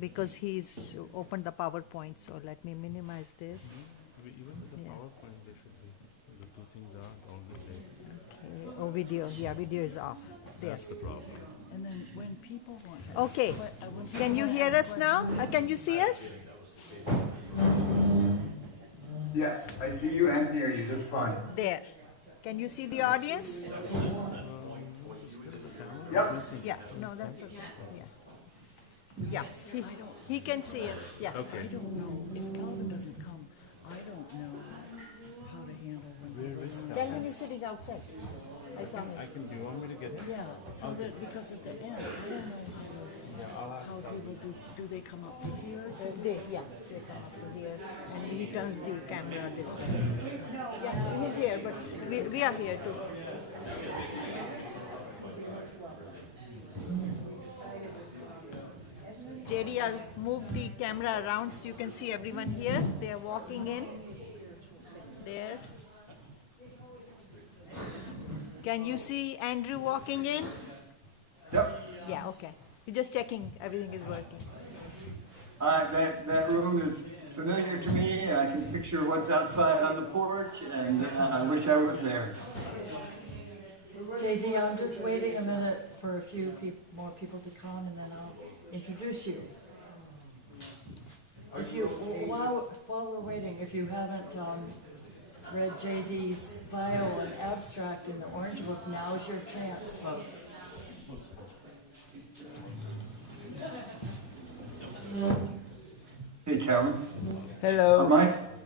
because he's opened the PowerPoint, so let me minimize this. Even with the PowerPoint, they should be. The two things are on the same. Okay. Oh, video. Yeah, video is off. There. That's the problem. And then when people want to. Okay. Can you hear us now? Can you see us? Yes, I see you and hear you just fine. There. Can you see the audience? Yep. Yeah. No, that's okay. Yeah. Yeah. He can see us. Yeah. Okay. I don't know, if Calvin doesn't come, I don't know how to handle when. Calvin is sitting outside. I saw him. Do you want me to get them? Yeah, so that, because at the end, I don't know how people do they come up to here? They come up to here, and he turns the camera this way. Yeah, he's here, but we are here too. JD, I'll move the camera around so you can see everyone here. They are walking in. There. Can you see Andrew walking in? Yep. Yeah, okay. We're just checking everything is working. That room is familiar to me. I can picture what's outside on the porch, and I wish I was there. JD, I'm just waiting a minute for a few more people to come, and then I'll introduce you. If you, while we're waiting, if you haven't read JD's bio and abstract in the Orange Book, now's your chance, folks. Hey, Kevin. Hello.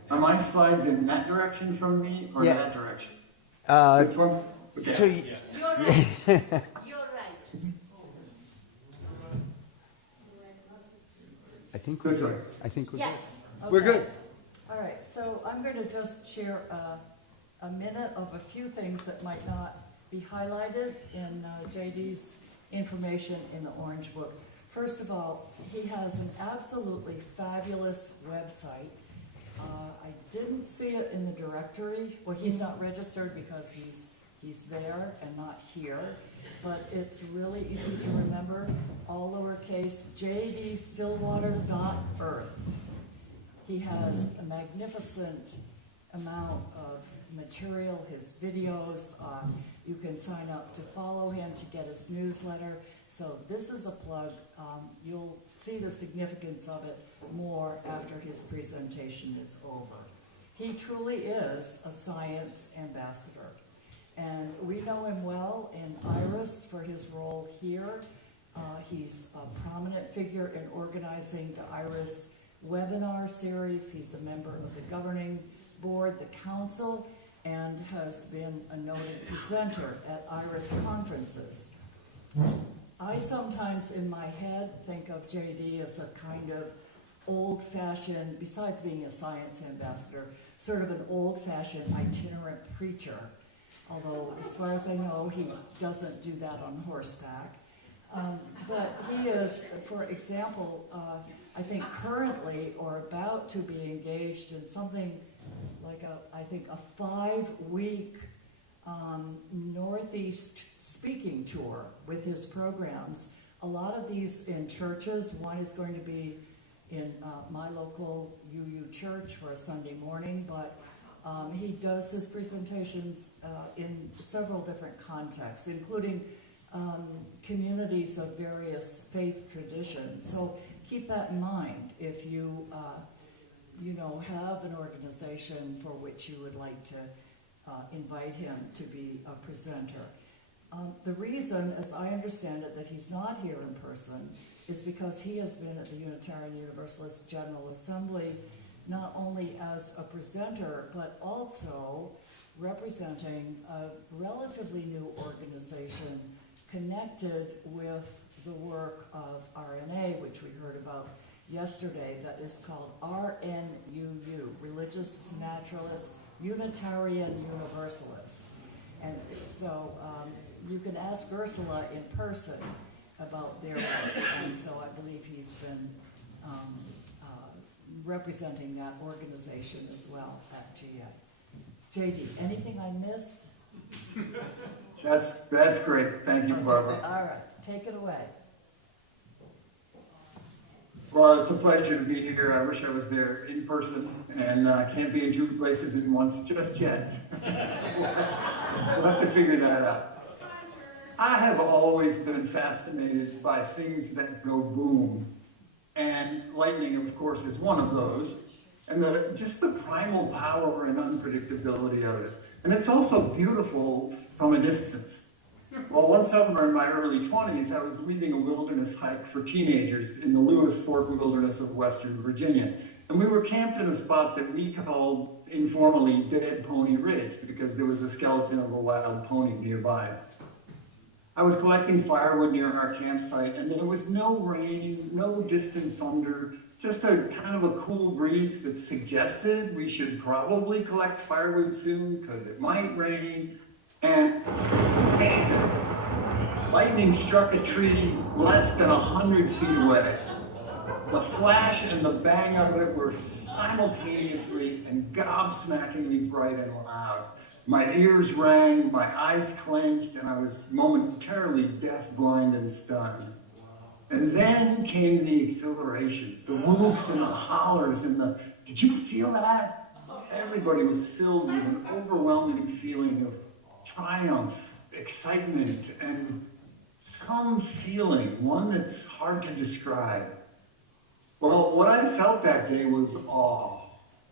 Are my slides in that direction from me or Yeah. that direction? This This one? Okay. You're right. You're right. I think This way. we're Yes. We're good. All right, so I'm going to just share a minute of a few things that might not be highlighted in JD's information in the Orange Book. First of all, he has an absolutely fabulous website. I didn't see it in the directory. Well, he's not registered because he's there and not here, but it's really easy to remember. All lowercase, jdstillwater.earth. He has a magnificent amount of material, his videos. You can sign up to follow him to get his newsletter. So this is a plug. You'll see the significance of it more after his presentation is over. He truly is a science ambassador. And we know him well in IRAS for his role here. He's a prominent figure in organizing the IRAS webinar series. He's a member of the governing board, the council, and has been a noted presenter at IRAS conferences. I sometimes in my head think of JD as a kind of old-fashioned, besides being a science ambassador, sort of an old-fashioned itinerant preacher. Although, as far as I know, he doesn't do that on horseback. But he is, for example, I think currently or about to be engaged in something like I think a 5-week Northeast speaking tour with his programs. A lot of these in churches. One is going to be in my local UU church for a Sunday morning, but he does his presentations in several different contexts, including communities of various faith traditions. So keep that in mind if you, have an organization for which you would like to invite him to be a presenter. The reason, as I understand it, that he's not here in person is because he has been at the Unitarian Universalist General Assembly not only as a presenter, but also representing a relatively new organization connected with the work of RNA, which we heard about yesterday, that is called RNUU, Religious Naturalist Unitarian Universalist. And so you can ask Ursula in person about their work, and so I believe he's been representing that organization as well at GA. JD, anything I missed? That's great. Thank you, Barbara. All right, take it away. Well, it's a pleasure to be here. I wish I was there in person, and can't be in two places at once just yet. We'll have to figure that out. I have always been fascinated by things that go boom, and lightning, of course, is one of those, and just the primal power and unpredictability of it. And it's also beautiful from a distance. Well, one summer in my early 20s, I was leading a wilderness hike for teenagers in the Lewis Fork Wilderness of Western Virginia. And we were camped in a spot that we called informally Dead Pony Ridge because there was a skeleton of a wild pony nearby. I was collecting firewood near our campsite, and there was no rain, no distant thunder, just a kind of a cool breeze that suggested we should probably collect firewood soon because it might rain. And bam, lightning struck a tree less than 100 feet away. The flash and the bang of it were simultaneously and gobsmackingly bright and loud. My ears rang, my eyes clenched, and I was momentarily deaf, blind, and stunned. And then came the exhilaration, the whoops and the hollers and the, did you feel that? Everybody was filled with an overwhelming feeling of triumph, excitement, and some feeling, one that's hard to describe. Well, what I felt that day was awe.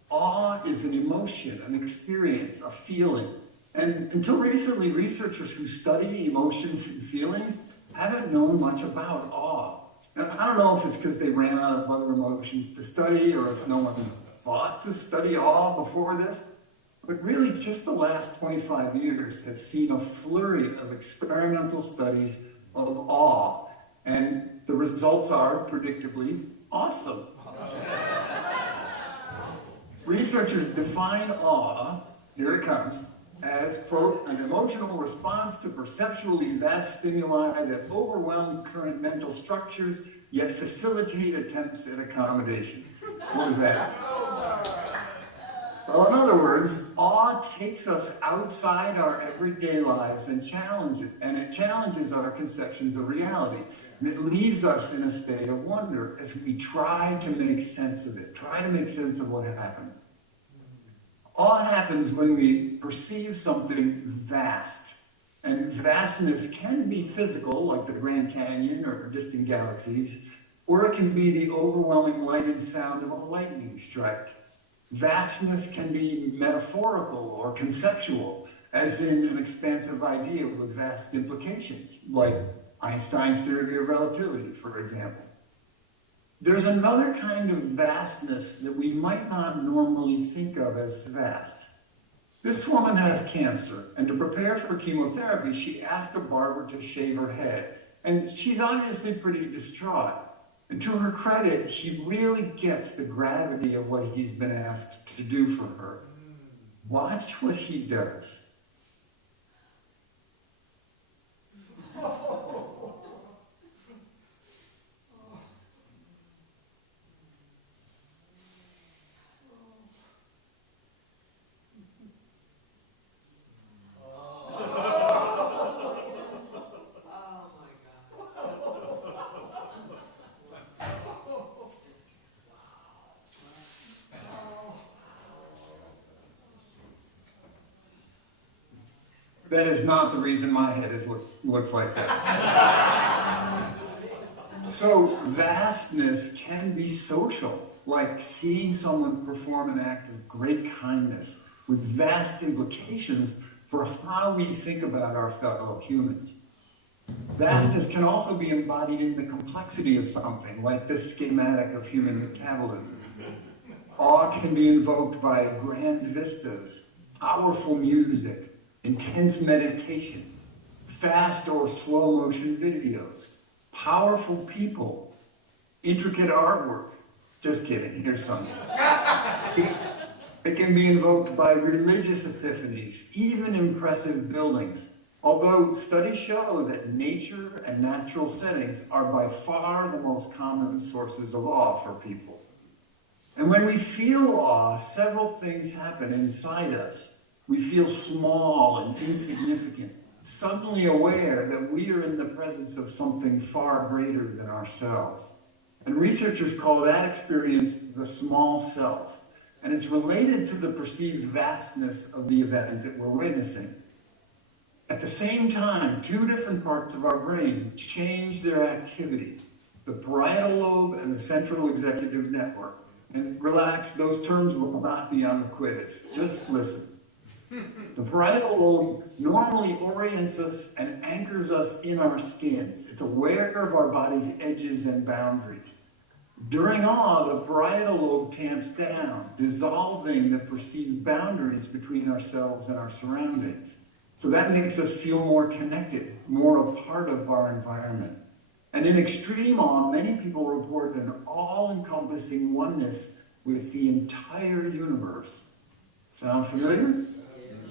Awe is an emotion, an experience, a feeling. And until recently, researchers who study emotions and feelings haven't known much about awe. And I don't know if it's because they ran out of other emotions to study or if no one thought to study awe before this. But really, just the last 25 years have seen a flurry of experimental studies of awe. And the results are, predictably, awesome. Researchers define awe, here it comes, as, quote, an emotional response to perceptually vast stimuli that overwhelm current mental structures, yet facilitate attempts at accommodation. What is that? Well, in other words, awe takes us outside our everyday lives and it challenges our conceptions of reality. And it leaves us in a state of wonder as we try to make sense of it, try to make sense of what happened. Awe happens when we perceive something vast. And vastness can be physical, like the Grand Canyon or distant galaxies, or it can be the overwhelming light and sound of a lightning strike. Vastness can be metaphorical or conceptual, as in an expansive idea with vast implications, like Einstein's theory of relativity, for example. There's another kind of vastness that we might not normally think of as vast. This woman has cancer, and to prepare for chemotherapy, she asked a barber to shave her head. And she's obviously pretty distraught. And to her credit, she really gets the gravity of what he's been asked to do for her. Watch what he does. That is not the reason my head looks like that. So vastness can be social, like seeing someone perform an act of great kindness with vast implications for how we think about our fellow humans. Vastness can also be embodied in the complexity of something, like the schematic of human metabolism. Awe can be invoked by grand vistas, powerful music, intense meditation, fast or slow motion videos, powerful people, intricate artwork. Just kidding, here's some. It can be invoked by religious epiphanies, even impressive buildings. Although studies show that nature and natural settings are by far the most common sources of awe for people. And when we feel awe, several things happen inside us. We feel small and insignificant, suddenly aware that we are in the presence of something far greater than ourselves. And researchers call that experience the small self. And it's related to the perceived vastness of the event that we're witnessing. At the same time, two different parts of our brain change their activity, the parietal lobe and the central executive network. And relax, those terms will not be on the quiz. Just listen. The parietal lobe normally orients us and anchors us in our skins. It's aware of our body's edges and boundaries. During awe, the parietal lobe tamps down, dissolving the perceived boundaries between ourselves and our surroundings. So that makes us feel more connected, more a part of our environment. And in extreme awe, many people report an all-encompassing oneness with the entire universe. Sound familiar?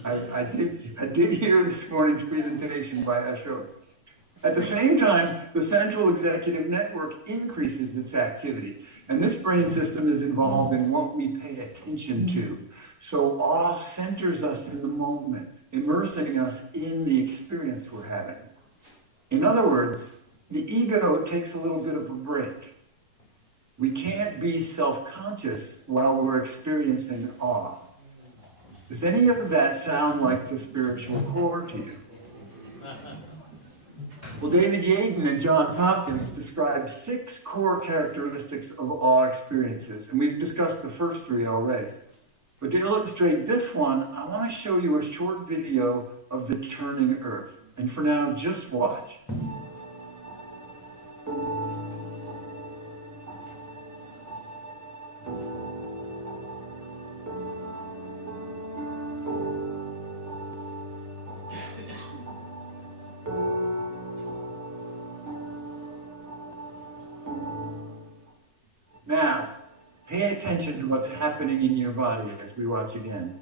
I did hear this morning's presentation by Ashok. At the same time, the central executive network increases its activity, and this brain system is involved in what we pay attention to. So awe centers us in the moment, immersing us in the experience we're having. In other words, the ego takes a little bit of a break. We can't be self-conscious while we're experiencing awe. Does any of that sound like the spiritual core to you? Well, David Yaden and Johns Hopkins describe 6 core characteristics of awe experiences, and we've discussed the first 3 already. But to illustrate this one, I want to show you a short video of the turning earth. And for now, just watch. Now, pay attention to what's happening in your body as we watch again.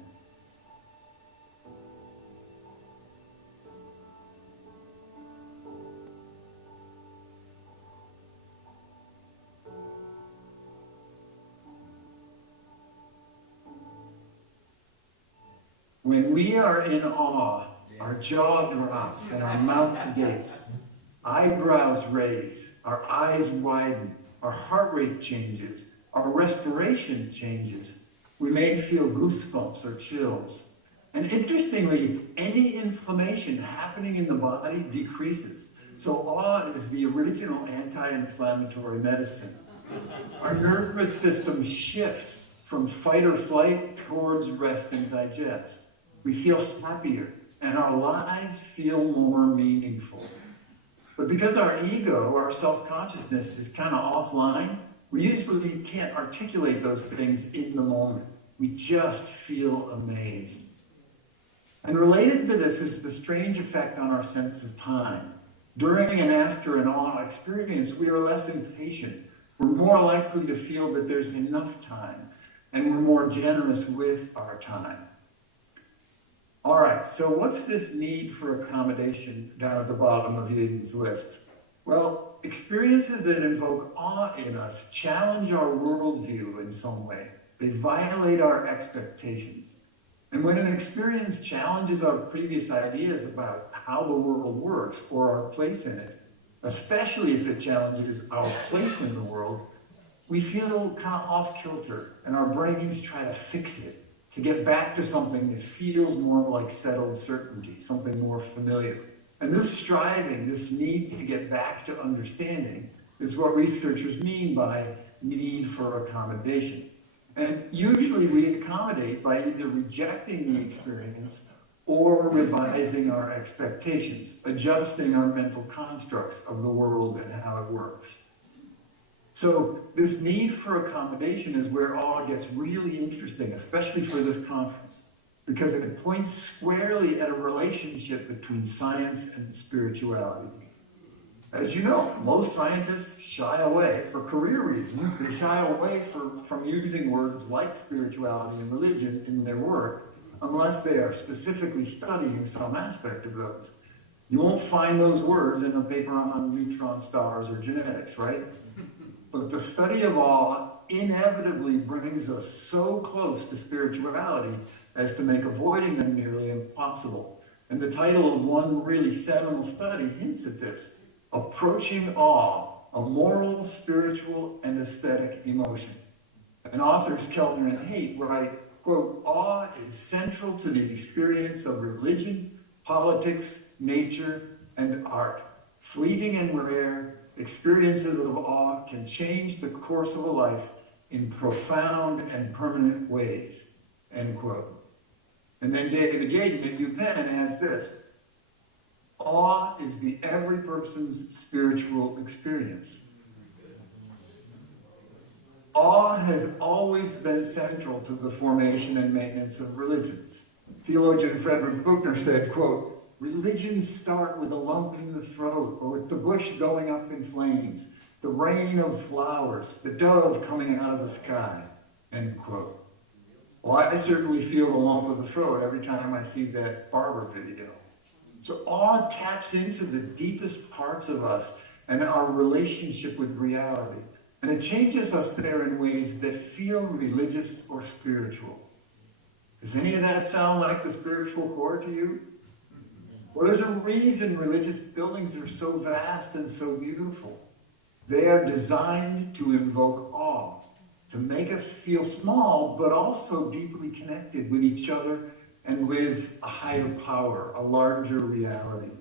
When we are in awe, our jaw drops and our mouth gapes, eyebrows raise, our eyes widen, our heart rate changes, our respiration changes. We may feel goosebumps or chills. And interestingly, any inflammation happening in the body decreases. So awe is the original anti-inflammatory medicine. Our nervous system shifts from fight or flight towards rest and digest. We feel happier, and our lives feel more meaningful. But because our ego, our self-consciousness, is kind of offline, we usually can't articulate those things in the moment. We just feel amazed. And related to this is the strange effect on our sense of time. During and after an awe experience, we are less impatient. We're more likely to feel that there's enough time, and we're more generous with our time. All right, so what's this need for accommodation down at the bottom of Yaden's list? Well, experiences that invoke awe in us challenge our worldview in some way. They violate our expectations. And when an experience challenges our previous ideas about how the world works or our place in it, especially if it challenges our place in the world, we feel kind of off kilter, and our brains try to fix it, to get back to something that feels more like settled certainty, something more familiar. And this striving, this need to get back to understanding, is what researchers mean by need for accommodation. And usually we accommodate by either rejecting the experience or revising our expectations, adjusting our mental constructs of the world and how it works. So this need for accommodation is where awe gets really interesting, especially for this conference, because it points squarely at a relationship between science and spirituality. As you know, most scientists shy away for career reasons. They shy away from using words like spirituality and religion in their work unless they are specifically studying some aspect of those. You won't find those words in a paper on neutron stars or genetics, right? But the study of awe inevitably brings us so close to spirituality as to make avoiding them nearly impossible. And the title of one really seminal study hints at this: Approaching Awe, a moral, spiritual, and aesthetic emotion. And authors Keltner and Haidt write, quote, awe is central to the experience of religion, politics, nature, and art. Fleeting and rare experiences of awe can change the course of a life in profound and permanent ways, end quote. And then David Gaten at UPenn adds this, awe is the every person's spiritual experience. Awe has always been central to the formation and maintenance of religions. Theologian Frederick Buechner said, quote, religions start with a lump in the throat or with the bush going up in flames, the rain of flowers, the dove coming out of the sky, end quote. Well, I certainly feel the lump of the throat every time I see that barber video. So awe taps into the deepest parts of us and our relationship with reality. And it changes us there in ways that feel religious or spiritual. Does any of that sound like the spiritual core to you? Well, there's a reason religious buildings are so vast and so beautiful. They are designed to invoke awe, to make us feel small, but also deeply connected with each other and with a higher power, a larger reality.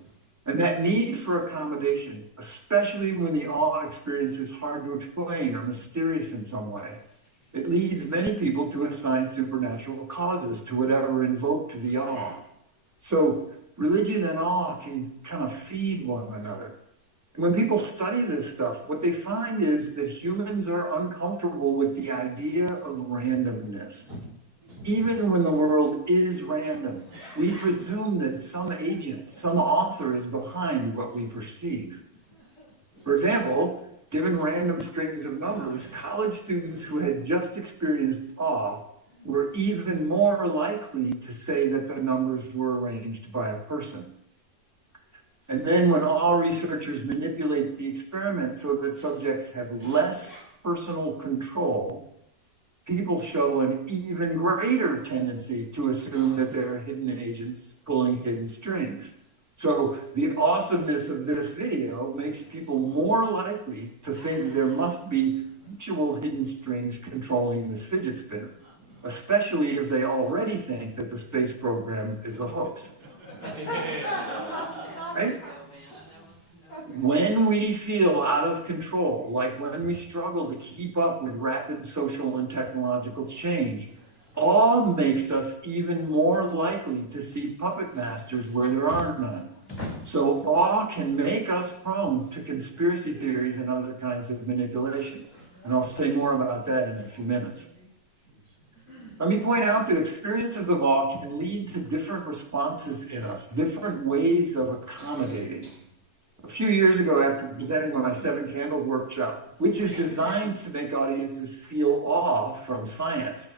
And that need for accommodation, especially when the awe experience is hard to explain or mysterious in some way, it leads many people to assign supernatural causes to whatever invoked the awe. So religion and awe can kind of feed one another. And when people study this stuff, what they find is that humans are uncomfortable with the idea of randomness. Even when the world is random, we presume that some agent, some author is behind what we perceive. For example, given random strings of numbers, college students who had just experienced awe were even more likely to say that the numbers were arranged by a person. And then when awe researchers manipulate the experiment so that subjects have less personal control, people show an even greater tendency to assume that there are hidden agents pulling hidden strings. So the awesomeness of this video makes people more likely to think there must be actual hidden strings controlling this fidget spinner, especially if they already think that the space program is a hoax. Right? When we feel out of control, like when we struggle to keep up with rapid social and technological change, awe makes us even more likely to see puppet masters where there are none. So awe can make us prone to conspiracy theories and other kinds of manipulations. And I'll say more about that in a few minutes. Let me point out that experiences of awe can lead to different responses in us, different ways of accommodating. A few years ago, after presenting my 7 Candles workshop, which is designed to make audiences feel awe from science,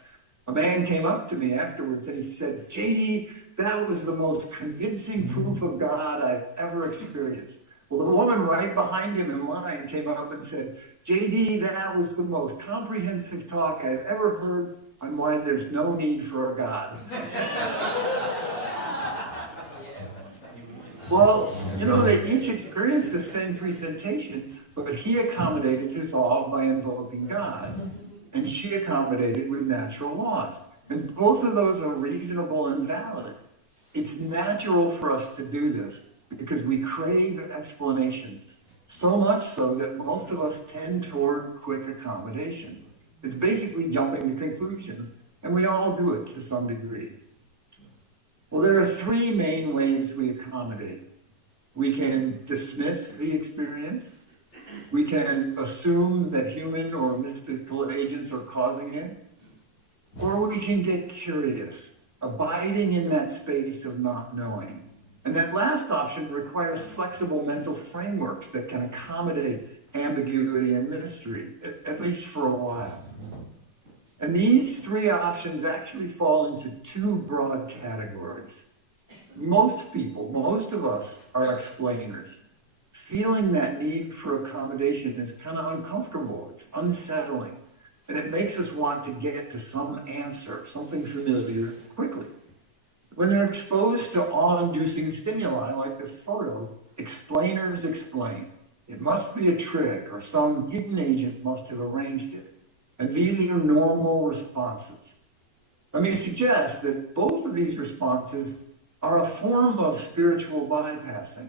a man came up to me afterwards and he said, JD, that was the most convincing proof of God I've ever experienced. Well, the woman right behind him in line came up and said, JD, that was the most comprehensive talk I've ever heard on why there's no need for a God. Well, you know, they each experienced the same presentation, but he accommodated his awe by invoking God, and she accommodated with natural laws. And both of those are reasonable and valid. It's natural for us to do this because we crave explanations, so much so that most of us tend toward quick accommodation. It's basically jumping to conclusions, and we all do it to some degree. Well, there are 3 main ways we accommodate. We can dismiss the experience. We can assume that human or mystical agents are causing it. Or we can get curious, abiding in that space of not knowing. And that last option requires flexible mental frameworks that can accommodate ambiguity and mystery, at least for a while. And these 3 options actually fall into 2 broad categories. Most people, most of us, are explainers. Feeling that need for accommodation is kind of uncomfortable. It's unsettling. And it makes us want to get to some answer, something familiar, quickly. When they're exposed to awe-inducing stimuli like this photo, explainers explain. It must be a trick, or some hidden agent must have arranged it. And these are normal responses. Let me suggest that both of these responses are a form of spiritual bypassing.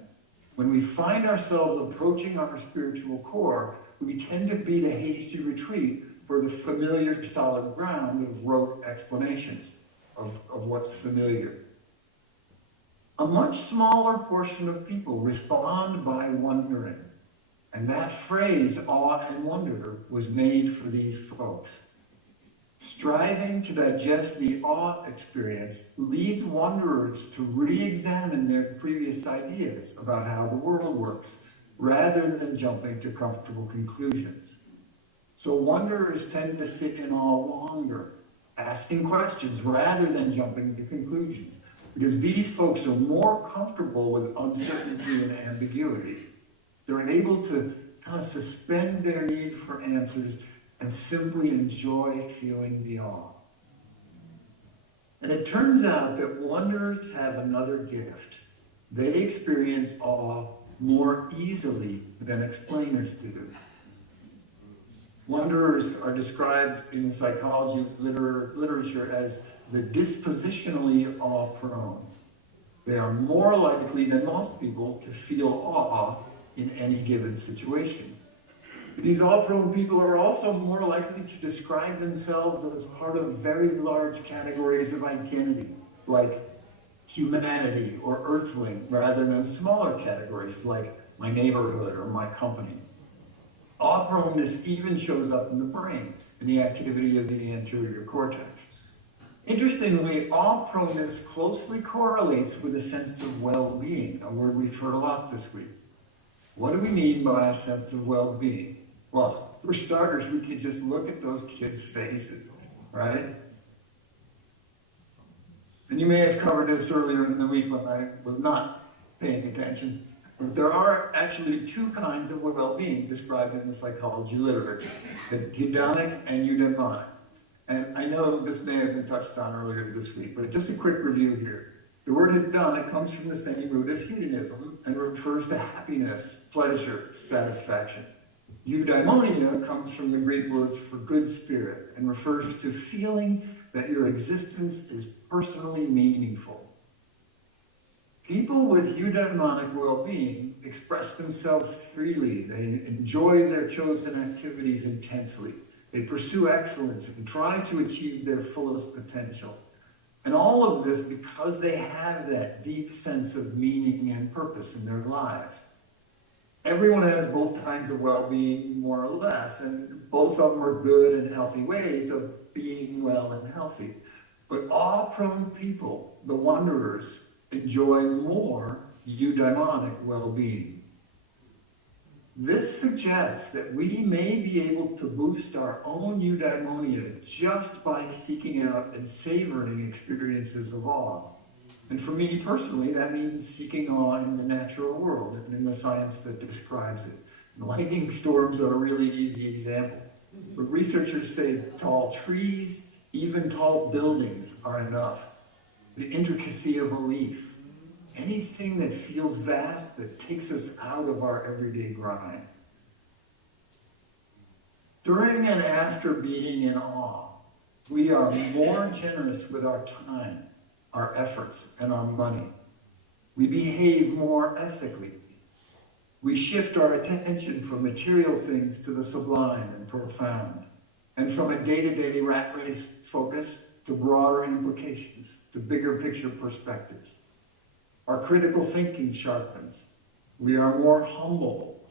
When we find ourselves approaching our spiritual core, we tend to beat a hasty retreat for the familiar solid ground of rote explanations of what's familiar. A much smaller portion of people respond by wondering. And that phrase, awe and wonder, was made for these folks. Striving to digest the awe experience leads wanderers to re-examine their previous ideas about how the world works, rather than jumping to comfortable conclusions. So wanderers tend to sit in awe longer, asking questions rather than jumping to conclusions, because these folks are more comfortable with uncertainty and ambiguity. They're able to kind of suspend their need for answers and simply enjoy feeling the awe. And it turns out that wanderers have another gift. They experience awe more easily than explainers do. Wanderers are described in psychology literature as the dispositionally awe-prone. They are more likely than most people to feel awe in any given situation. These awe-prone people are also more likely to describe themselves as part of very large categories of identity, like humanity or earthling, rather than smaller categories like my neighborhood or my company. Awe-proneness even shows up in the brain, in the activity of the anterior cortex. Interestingly, awe-proneness closely correlates with a sense of well-being, a word we've heard a lot this week. What do we mean by a sense of well-being? Well, for starters, we could just look at those kids' faces, right? And you may have covered this earlier in the week when I was not paying attention. But there are actually two kinds of well-being described in the psychology literature, the hedonic and eudaimonic. And I know this may have been touched on earlier this week, but just a quick review here. The word hedonic comes from the same root as hedonism and refers to happiness, pleasure, satisfaction. Eudaimonia comes from the Greek words for good spirit and refers to feeling that your existence is personally meaningful. People with eudaimonic well-being express themselves freely. They enjoy their chosen activities intensely. They pursue excellence and try to achieve their fullest potential. And all of this because they have that deep sense of meaning and purpose in their lives. Everyone has both kinds of well-being, more or less, and both of them are good and healthy ways of being well and healthy. But awe-prone people, the wanderers, enjoy more eudaimonic well-being. This suggests that we may be able to boost our own eudaimonia just by seeking out and savoring experiences of awe. And for me personally, that means seeking awe in the natural world and in the science that describes it. Lightning storms are a really easy example. But researchers say tall trees, even tall buildings are enough. The intricacy of a leaf, anything that feels vast, that takes us out of our everyday grind. During and after being in awe, we are more generous with our time, our efforts, and our money. We behave more ethically. We shift our attention from material things to the sublime and profound, and from a day-to-day rat race focus to broader implications, to bigger picture perspectives. Our critical thinking sharpens. We are more humble.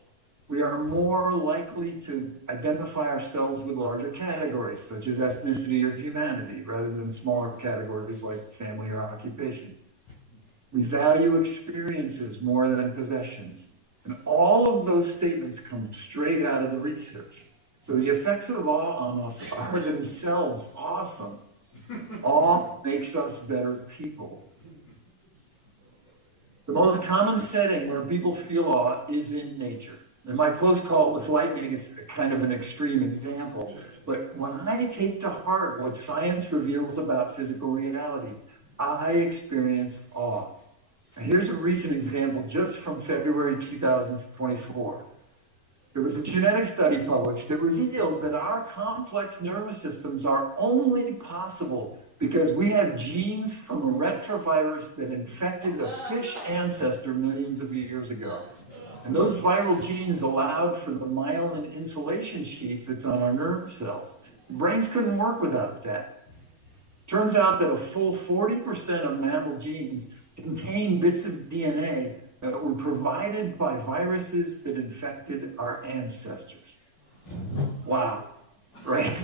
We are more likely to identify ourselves with larger categories, such as ethnicity or humanity, rather than smaller categories like family or occupation. We value experiences more than possessions. And all of those statements come straight out of the research. So the effects of awe on us are themselves awesome. Awe makes us better people. The most common setting where people feel awe is in nature. And my close call with lightning is kind of an extreme example. But when I take to heart what science reveals about physical reality, I experience awe. Now here's a recent example just from February 2024. There was a genetic study published that revealed that our complex nervous systems are only possible because we have genes from a retrovirus that infected a fish ancestor millions of years ago. And those viral genes allowed for the myelin insulation sheath that's on our nerve cells. Brains couldn't work without that. Turns out that a full 40% of mammal genes contain bits of DNA that were provided by viruses that infected our ancestors. Wow, right?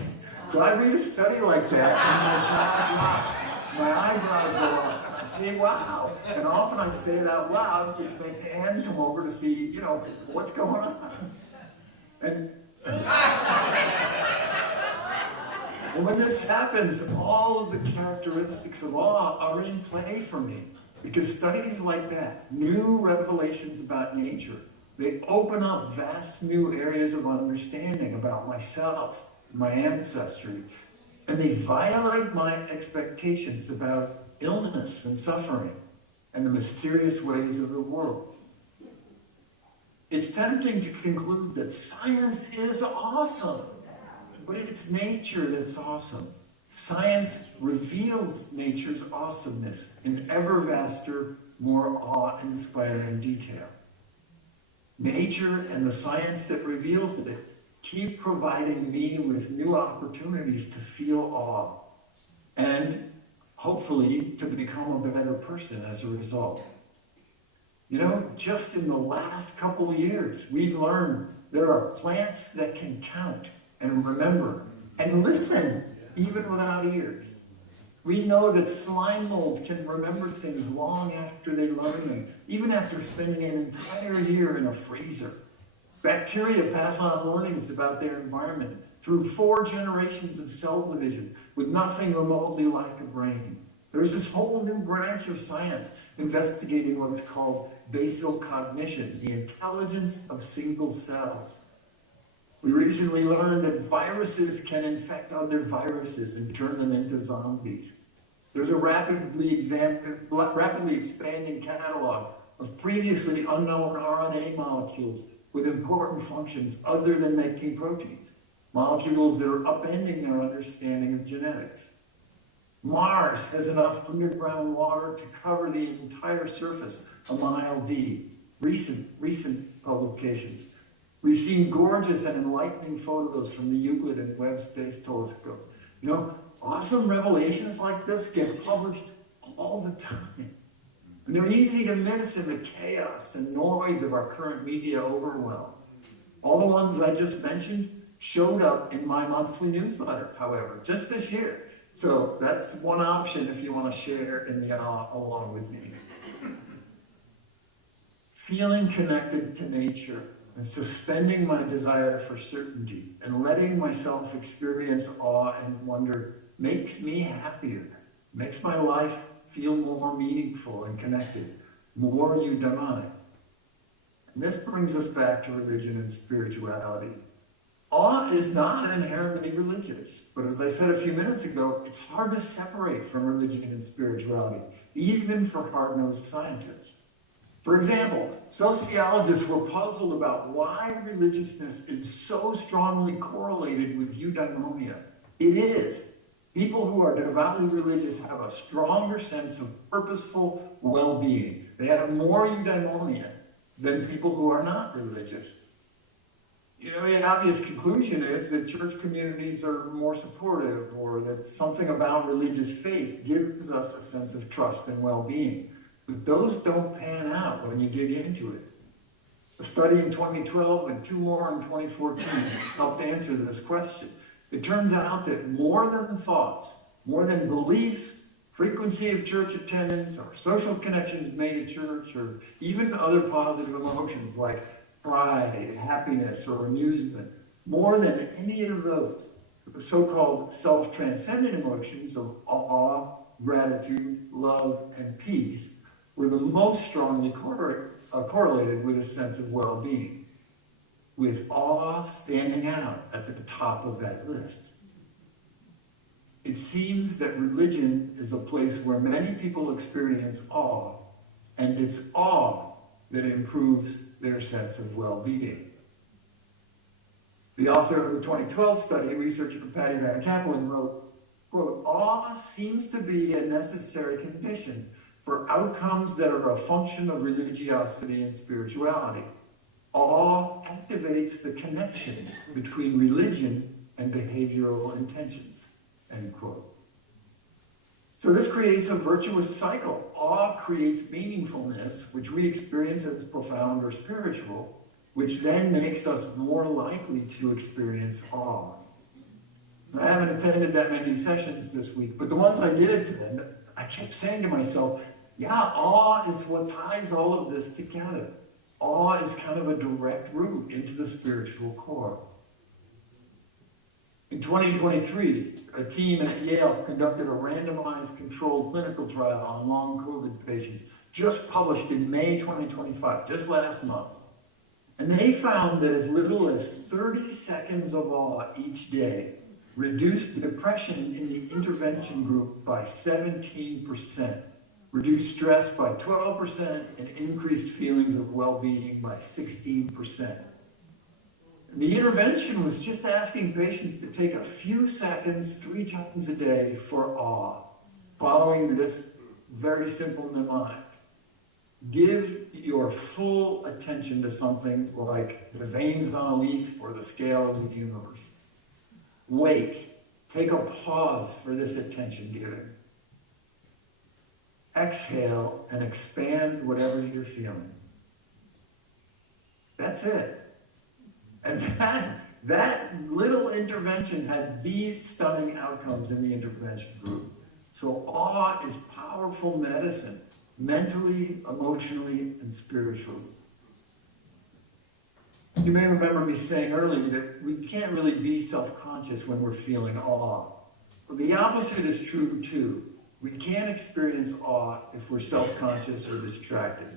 So I read a study like that, and my eyebrows go up. I say, wow. And often I say it out loud, which makes Anne come over to see, you know, what's going on. And when this happens, all of the characteristics of awe are in play for me. Because studies like that, new revelations about nature, they open up vast new areas of understanding about myself, my ancestry, and they violate my expectations about illness and suffering and the mysterious ways of the world. It's tempting to conclude that science is awesome, but it's nature that's awesome. Science reveals nature's awesomeness in ever vaster, more awe-inspiring detail. Nature and the science that reveals it keep providing me with new opportunities to feel awe and hopefully to become a better person as a result. You know, just in the last couple of years, we've learned there are plants that can count and remember and listen even without ears. We know that slime molds can remember things long after they learn them, even after spending an entire year in a freezer. Bacteria pass on learnings about their environment through 4 generations of cell division with nothing remotely like a brain. There's this whole new branch of science investigating what's called basal cognition, the intelligence of single cells. We recently learned that viruses can infect other viruses and turn them into zombies. There's a rapidly expanding catalog of previously unknown RNA molecules with important functions other than making proteins, molecules that are upending their understanding of genetics. Mars has enough underground water to cover the entire surface a mile deep. Recent publications. We've seen gorgeous and enlightening photos from the Euclid and Webb Space Telescope. You know, awesome revelations like this get published all the time. And they're easy to miss in the chaos and noise of our current media overwhelm. All the ones I just mentioned showed up in my monthly newsletter, however, just this year. So that's one option if you want to share in the awe along with me. Feeling connected to nature and suspending my desire for certainty and letting myself experience awe and wonder makes me happier, makes my life feel more meaningful and connected, more eudaimonic. And this brings us back to religion and spirituality. Awe is not inherently religious, but as I said a few minutes ago, it's hard to separate from religion and spirituality, even for hard-nosed scientists. For example, sociologists were puzzled about why religiousness is so strongly correlated with eudaimonia. It is. People who are devoutly religious have a stronger sense of purposeful well-being. They have more eudaimonia than people who are not religious. You know, an obvious conclusion is that church communities are more supportive, or that something about religious faith gives us a sense of trust and well-being. But those don't pan out when you dig into it. A study in 2012 and 2 more in 2014 helped answer this question. It turns out that more than thoughts, more than beliefs, frequency of church attendance, or social connections made at church, or even other positive emotions like pride, happiness, or amusement, more than any of those, the so-called self-transcendent emotions of awe, gratitude, love, and peace were the most strongly correlated with a sense of well-being, with awe standing out at the top of that list. It seems that religion is a place where many people experience awe, and it's awe that improves their sense of well-being. The author of the 2012 study, researcher Patty Van Kaplan, wrote, quote, "Awe seems to be a necessary condition for outcomes that are a function of religiosity and spirituality. Awe activates the connection between religion and behavioral intentions," end quote. So this creates a virtuous cycle. Awe creates meaningfulness, which we experience as profound or spiritual, which then makes us more likely to experience awe. I haven't attended that many sessions this week, but the ones I did attend, I kept saying to myself, yeah, awe is what ties all of this together. Awe is kind of a direct route into the spiritual core. In 2023, a team at Yale conducted a randomized controlled clinical trial on long COVID patients, just published in May 2025, just last month. And they found that as little as 30 seconds of awe each day reduced depression in the intervention group by 17%, reduced stress by 12%, and increased feelings of well-being by 16%. And the intervention was just asking patients to take a few seconds 3 times a day for awe, following this very simple mnemonic. Give your full attention to something like the veins on a leaf or the scale of the universe. Wait. Take a pause for this attention giving. Exhale and expand whatever you're feeling. That's it. And that little intervention had these stunning outcomes in the intervention group. So awe is powerful medicine, mentally, emotionally, and spiritually. You may remember me saying earlier that we can't really be self-conscious when we're feeling awe. But the opposite is true too. We can't experience awe if we're self-conscious or distracted.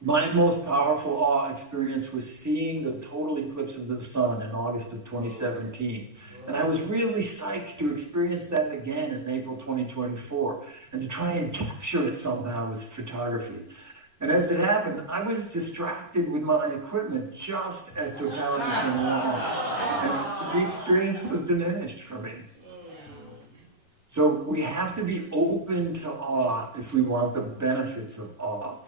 My most powerful awe experience was seeing the total eclipse of the sun in August of 2017. And I was really psyched to experience that again in April 2024 and to try and capture it somehow with photography. And as it happened, I was distracted with my equipment just as totality came along. And the experience was diminished for me. So we have to be open to awe if we want the benefits of awe.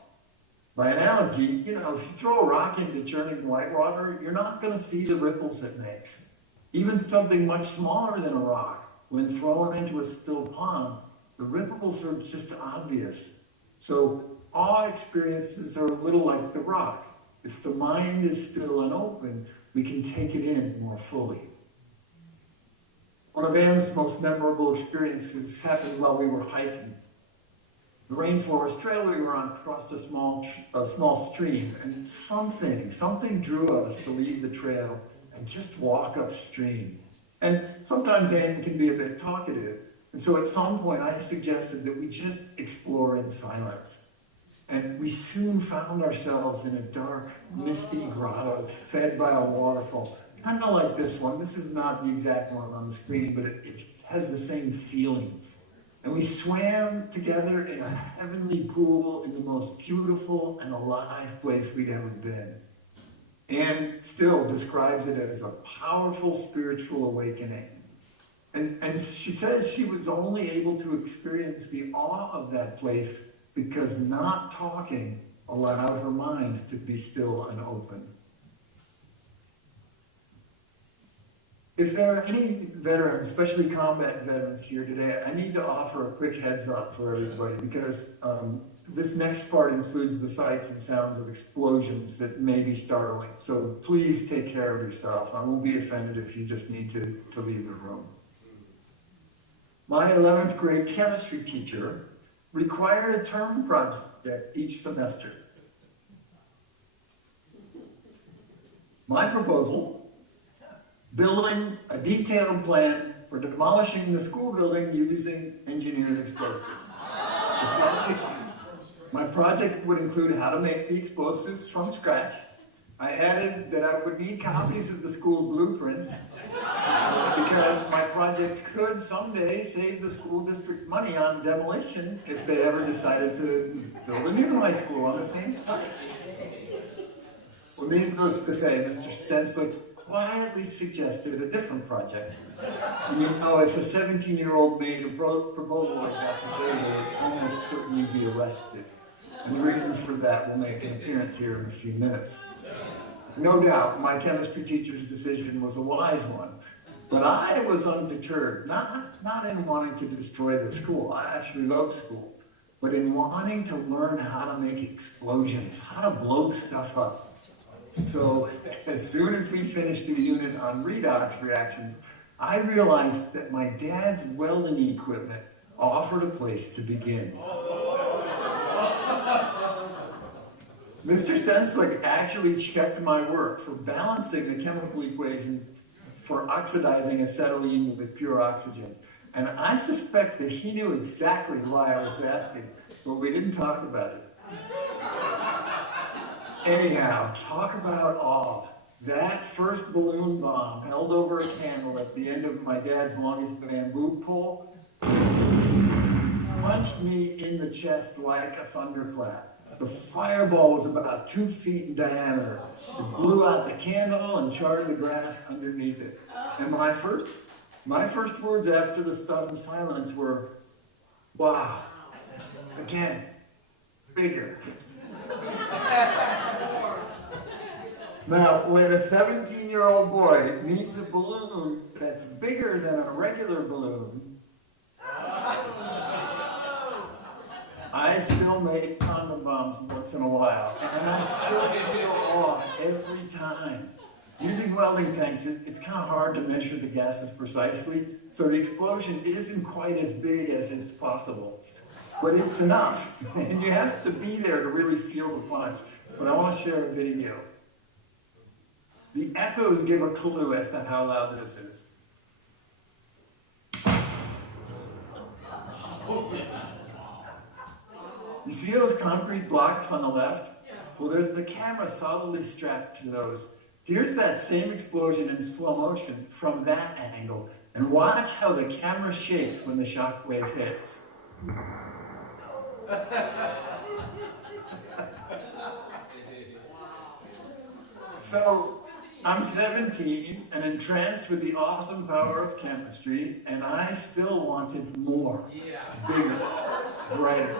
By analogy, if you throw a rock into churning whitewater, you're not going to see the ripples it makes. Even something much smaller than a rock, when thrown into a still pond, the ripples are just obvious. So awe experiences are a little like the rock. If the mind is still and open, we can take it in more fully. One of Anne's most memorable experiences happened while we were hiking. The rainforest trail we were on crossed a small stream, and something drew us to leave the trail and just walk upstream. And sometimes Anne can be a bit talkative, and so at some point I suggested that we just explore in silence. And we soon found ourselves in a dark, misty grotto fed by a waterfall, kind of like this one. This is not the exact one on the screen, but it has the same feeling. And we swam together in a heavenly pool in the most beautiful and alive place we'd ever been. Anne still describes it as a powerful spiritual awakening. And she says she was only able to experience the awe of that place because not talking allowed her mind to be still and open. If there are any veterans, especially combat veterans here today, I need to offer a quick heads up for everybody because this next part includes the sights and sounds of explosions that may be startling. So please take care of yourself. I won't be offended if you just need to leave the room. My 11th grade chemistry teacher required a term project each semester. My proposal: building a detailed plan for demolishing the school building using engineered explosives. My project would include how to make the explosives from scratch. I added that I would need copies of the school blueprints because my project could someday save the school district money on demolition if they ever decided to build a new high school on the same site. Well, needless to say, Mr. Stenslick quietly suggested a different project. And you know, if a 17-year-old made a proposal like that today, they would almost certainly be arrested. And the reason for that will make an appearance here in a few minutes. No doubt, my chemistry teacher's decision was a wise one. But I was undeterred, not in wanting to destroy the school. I actually love school. But in wanting to learn how to make explosions, how to blow stuff up. So as soon as we finished the unit on redox reactions, I realized that my dad's welding equipment offered a place to begin. Mr. Stenslick actually checked my work for balancing the chemical equation for oxidizing acetylene with pure oxygen. And I suspect that he knew exactly why I was asking, but we didn't talk about it. Anyhow, talk about awe. That first balloon bomb held over a candle at the end of my dad's longest bamboo pole punched me in the chest like a thunderclap. The fireball was about 2 feet in diameter. It blew out the candle and charred the grass underneath it. And my first words after the stunned silence were, wow, again, bigger. Now, when a 17-year-old boy needs a balloon that's bigger than a regular balloon, I still make condom bombs once in a while, and I still feel awe every time. Using welding tanks, it's kind of hard to measure the gases precisely, so the explosion isn't quite as big as is possible. But it's enough, and you have to be there to really feel the punch. But I want to share a video. The echoes give a clue as to how loud this is. You see those concrete blocks on the left? Well, there's the camera solidly strapped to those. Here's that same explosion in slow motion from that angle, and watch how the camera shakes when the shock wave hits. So, I'm 17 and entranced with the awesome power of chemistry, and I still wanted more, bigger, brighter.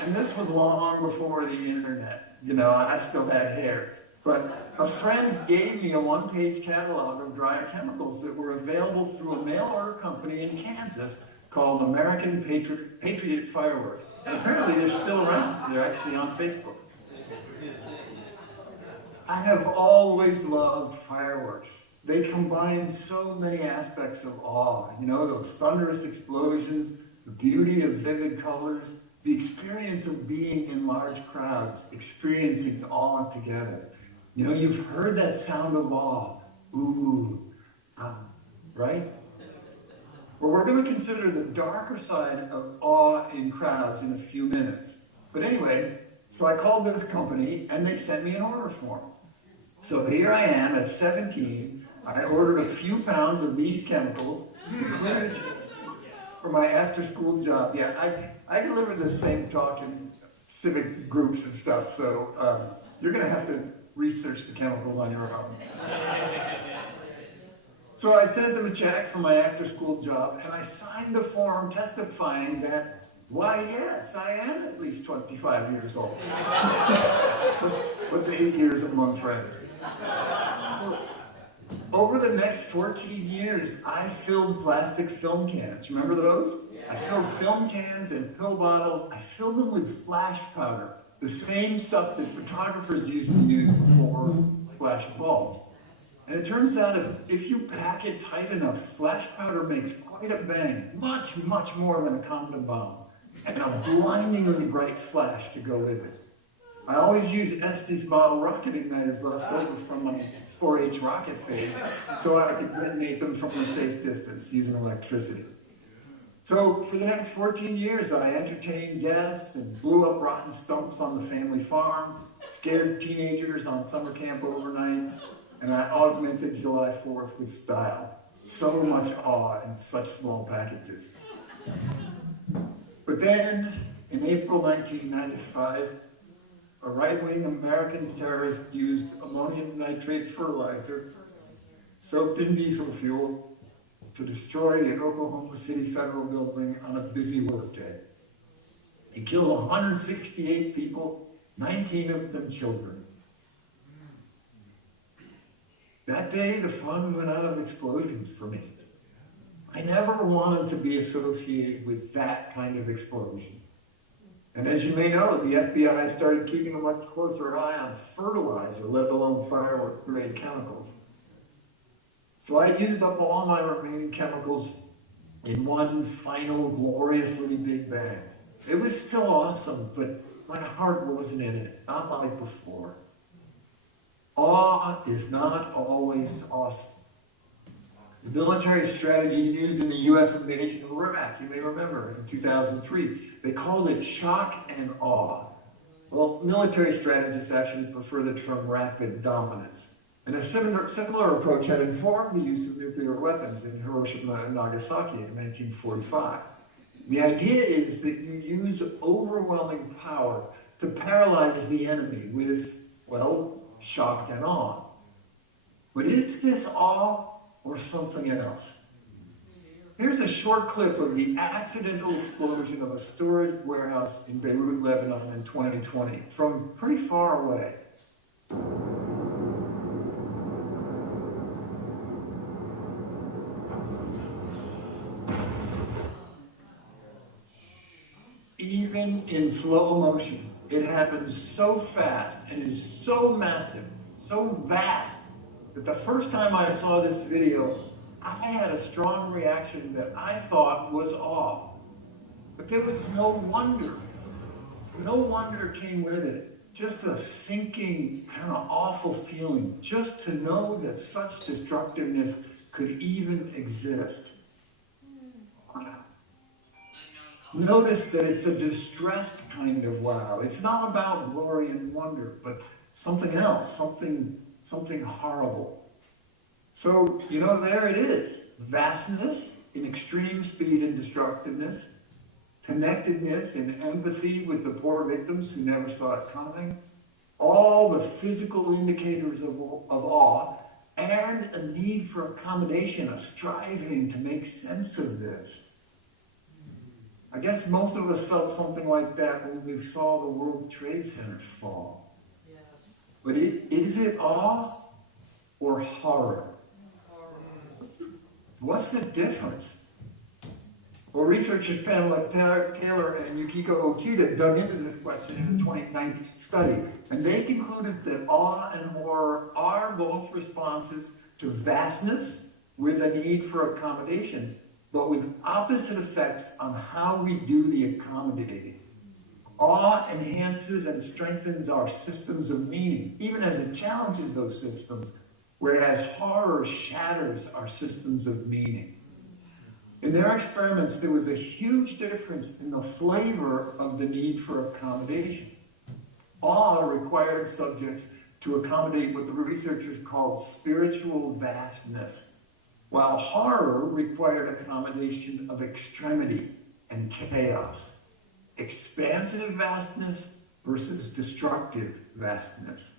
And this was long before the internet. You know, I still had hair. But a friend gave me a one-page catalog of dry chemicals that were available through a mail-order company in Kansas called American Patriot Fireworks. And apparently they're still around. They're actually on Facebook. I have always loved fireworks. They combine so many aspects of awe. You know, those thunderous explosions, the beauty of vivid colors, the experience of being in large crowds, experiencing awe together. You know, you've heard that sound of awe. Ooh, right? Well, we're going to consider the darker side of awe in crowds in a few minutes. But anyway, so I called this company and they sent me an order form. So here I am at 17. I ordered a few pounds of these chemicals, included for my after-school job. Yeah, I delivered the same talk in civic groups and stuff, so you're going to have to research the chemicals on your own. So I sent them a check for my after-school job, and I signed the form testifying that, why, yes, I am at least 25 years old. What's 8 years among friends? Over the next 14 years, I filled plastic film cans. Remember those? I filled film cans and pill bottles. I filled them with flash powder, the same stuff that photographers used to use before flash bulbs. And it turns out if you pack it tight enough, flash powder makes quite a bang, much, much more than a condom bomb, and a blindingly bright flash to go with it. I always use Estes bottle rocket igniters left over from my 4-H rocket phase, so I could detonate them from a safe distance using electricity. So for the next 14 years, I entertained guests and blew up rotten stumps on the family farm, scared teenagers on summer camp overnights, and I augmented July 4th with style. So much awe in such small packages. But then, in April 1995, a right-wing American terrorist used ammonium nitrate fertilizer soaked in diesel fuel to destroy the Oklahoma City Federal Building on a busy workday. He killed 168 people, 19 of them children. That day, the fun went out of explosions for me. I never wanted to be associated with that kind of explosion. And as you may know, the FBI started keeping a much closer eye on fertilizer, let alone firework-grade chemicals. So I used up all my remaining chemicals in one final gloriously big bang. It was still awesome, but my heart wasn't in it, not like before. Awe is not always awesome. The military strategy used in the U.S. invasion of Iraq, you may remember, in 2003, they called it shock and awe. Well, military strategists actually prefer the term rapid dominance. And a similar approach had informed the use of nuclear weapons in Hiroshima and Nagasaki in 1945. The idea is that you use overwhelming power to paralyze the enemy with, well, shock and awe. But is this awe or something else? Here's a short clip of the accidental explosion of a storage warehouse in Beirut, Lebanon in 2020 from pretty far away. Even in slow motion, it happens so fast and is so massive, so vast, that the first time I saw this video, I had a strong reaction that I thought was awe. But there was no wonder. No wonder came with it. Just a sinking, kind of awful feeling, just to know that such destructiveness could even exist. Wow. Notice that it's a distressed kind of wow. It's not about glory and wonder, but something else, something horrible. So, you know, there it is. Vastness in extreme speed and destructiveness, connectedness and empathy with the poor victims who never saw it coming, all the physical indicators of awe, and a need for accommodation, a striving to make sense of this. I guess most of us felt something like that when we saw the World Trade Centers fall. Yes. But is it awe or horror? What's the difference? Well, researchers Pamela Taylor and Yukiko Ochida dug into this question in a 2019 study, and they concluded that awe and horror are both responses to vastness with a need for accommodation, but with opposite effects on how we do the accommodating. Awe enhances and strengthens our systems of meaning, even as it challenges those systems, whereas horror shatters our systems of meaning. In their experiments, there was a huge difference in the flavor of the need for accommodation. Awe required subjects to accommodate what the researchers called spiritual vastness, while horror required accommodation of extremity and chaos. Expansive vastness versus destructive vastness.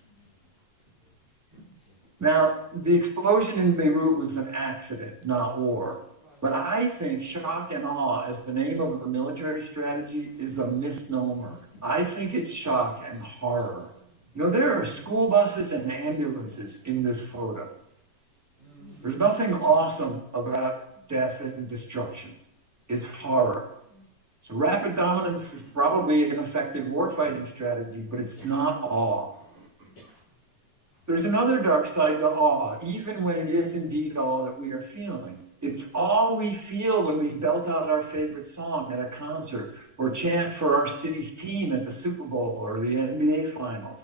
Now, the explosion in Beirut was an accident, not war. But I think shock and awe, as the name of a military strategy, is a misnomer. I think it's shock and horror. You know, there are school buses and ambulances in this photo. There's nothing awesome about death and destruction. It's horror. So rapid dominance is probably an effective warfighting strategy, but it's not awe. There's another dark side to awe, even when it is indeed awe that we are feeling. It's all we feel when we belt out our favorite song at a concert or chant for our city's team at the Super Bowl or the NBA Finals.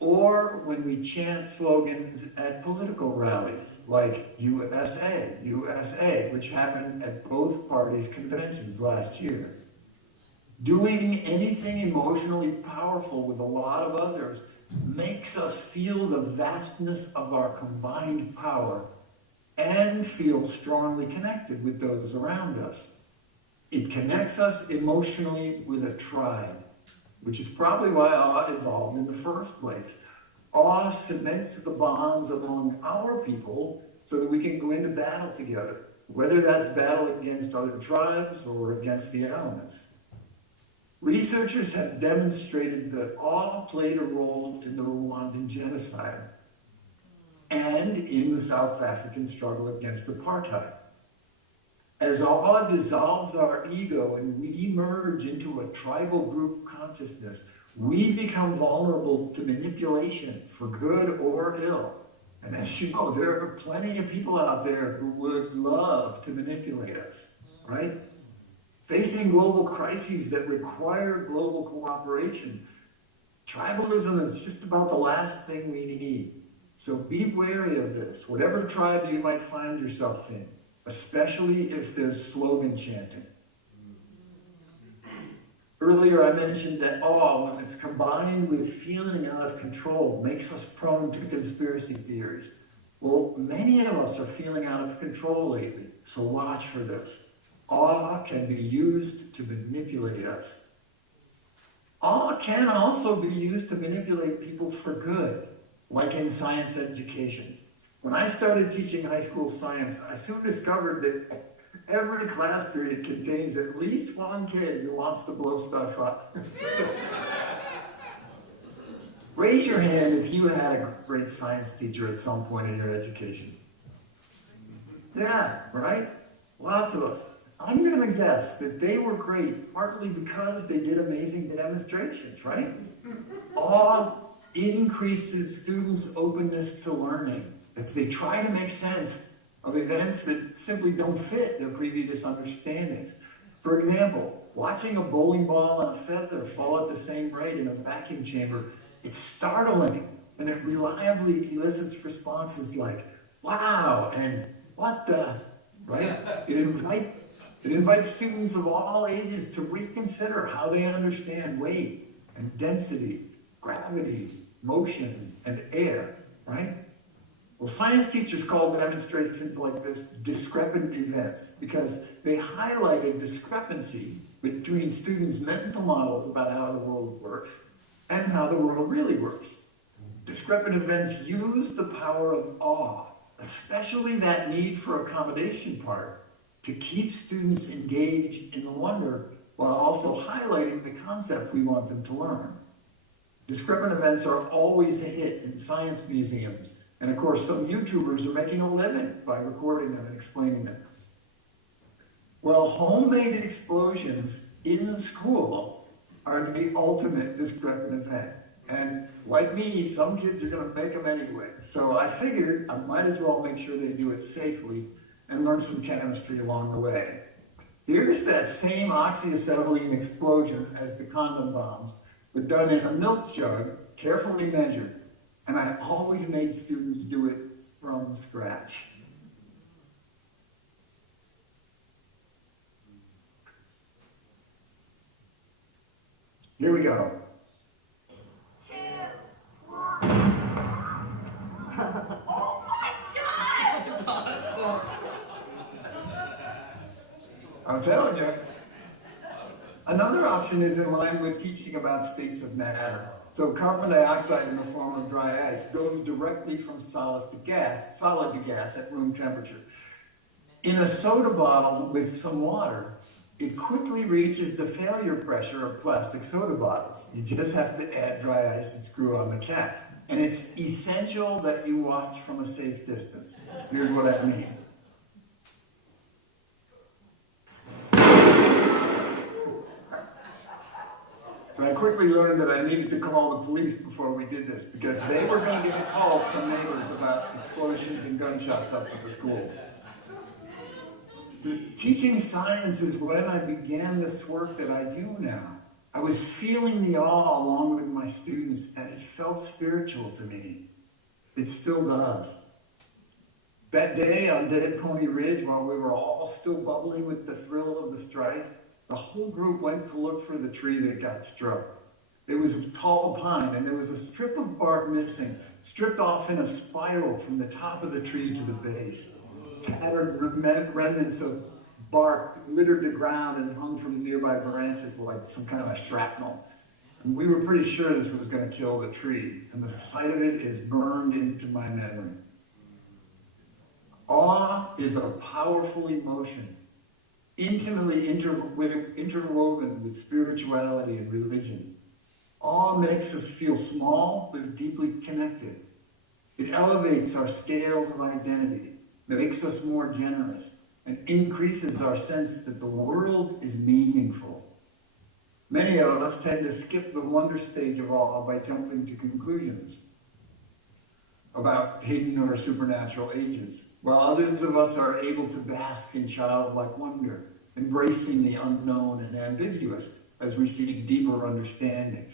Or when we chant slogans at political rallies like USA, USA, which happened at both parties' conventions last year. Doing anything emotionally powerful with a lot of others makes us feel the vastness of our combined power and feel strongly connected with those around us. It connects us emotionally with a tribe, which is probably why awe evolved in the first place. Awe cements the bonds among our people so that we can go into battle together, whether that's battle against other tribes or against the elements. Researchers have demonstrated that awe played a role in the Rwandan genocide and in the South African struggle against apartheid. As awe dissolves our ego and we merge into a tribal group consciousness, we become vulnerable to manipulation for good or ill. And as you know, there are plenty of people out there who would love to manipulate us, right? Facing global crises that require global cooperation, tribalism is just about the last thing we need. So be wary of this, whatever tribe you might find yourself in, especially if there's slogan chanting. Earlier I mentioned that awe, when it's combined with feeling out of control, makes us prone to conspiracy theories. Well, many of us are feeling out of control lately, so watch for this. Awe can be used to manipulate us. Awe can also be used to manipulate people for good, like in science education. When I started teaching high school science, I soon discovered that every class period contains at least one kid who wants to blow stuff up. Raise your hand if you had a great science teacher at some point in your education. Yeah, right? Lots of us. I'm going to guess that they were great partly because they did amazing demonstrations, right? Awe increases students' openness to learning as they try to make sense of events that simply don't fit their previous understandings. For example, watching a bowling ball and a feather fall at the same rate in a vacuum chamber, it's startling, and it reliably elicits responses like, wow, and what the, right? It invites students of all ages to reconsider how they understand weight and density, gravity, motion, and air, right? Well, science teachers call demonstrations like this discrepant events because they highlight a discrepancy between students' mental models about how the world works and how the world really works. Discrepant events use the power of awe, especially that need for accommodation part, to keep students engaged in the wonder while also highlighting the concept we want them to learn. Discrepant events are always a hit in science museums, and of course some YouTubers are making a living by recording them and explaining them. Well, homemade explosions in school are the ultimate discrepant event. And like me, some kids are going to make them anyway. So I figured I might as well make sure they do it safely and learn some chemistry along the way. Here's that same oxyacetylene explosion as the condom bombs, but done in a milk jug, carefully measured. And I always made students do it from scratch. Here we go. I'm telling you. Another option is in line with teaching about states of matter. So carbon dioxide in the form of dry ice goes directly from solid to gas at room temperature. In a soda bottle with some water, it quickly reaches the failure pressure of plastic soda bottles. You just have to add dry ice and screw on the cap. And it's essential that you watch from a safe distance. Here's what I mean. So I quickly learned that I needed to call the police before we did this because they were going to get calls from neighbors about explosions and gunshots up at the school. So teaching science is when I began this work that I do now. I was feeling the awe along with my students, and it felt spiritual to me. It still does. That day on Dead Pony Ridge, while we were all still bubbling with the thrill of the strike, the whole group went to look for the tree that got struck. It was a tall pine, and there was a strip of bark missing, stripped off in a spiral from the top of the tree to the base. Tattered remnants of bark littered the ground and hung from nearby branches like some kind of a shrapnel. And we were pretty sure this was going to kill the tree, and the sight of it is burned into my memory. Awe is a powerful emotion, intimately interwoven with spirituality and religion. Awe makes us feel small but deeply connected. It elevates our scales of identity, makes us more generous, and increases our sense that the world is meaningful. Many of us tend to skip the wonder stage of awe by jumping to conclusions about hidden or supernatural agents, while others of us are able to bask in childlike wonder, embracing the unknown and ambiguous as we seek deeper understandings.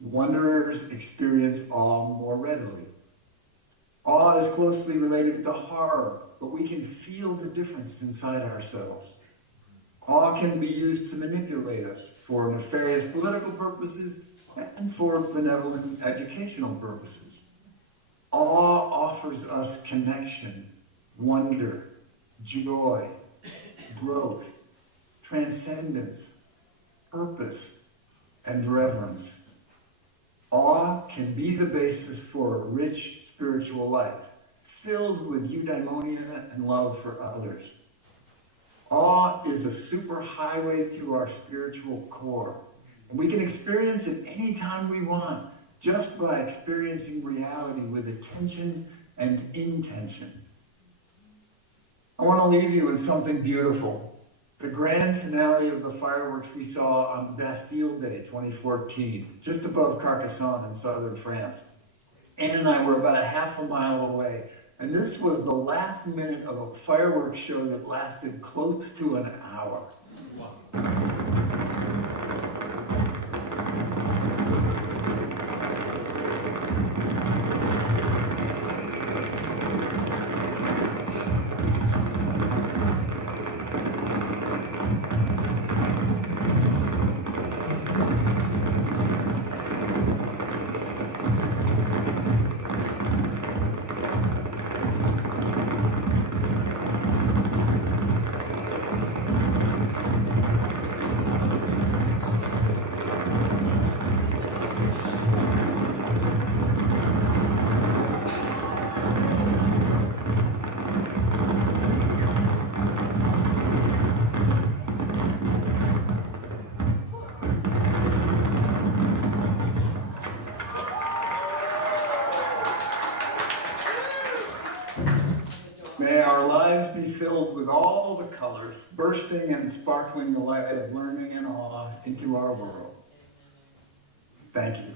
Wanderers experience awe more readily. Awe is closely related to horror, but we can feel the difference inside ourselves. Awe can be used to manipulate us for nefarious political purposes and for benevolent educational purposes. Awe offers us connection, wonder, joy, growth, transcendence, purpose, and reverence. Awe can be the basis for a rich spiritual life, filled with eudaimonia and love for others. Awe is a superhighway to our spiritual core. And we can experience it anytime we want, just by experiencing reality with attention and intention. I want to leave you with something beautiful. The grand finale of the fireworks we saw on Bastille Day 2014, just above Carcassonne in southern France. Anne and I were about a half a mile away, and this was the last minute of a fireworks show that lasted close to an hour. May our lives be filled with all the colors, bursting and sparkling the light of learning and awe into our world. Thank you.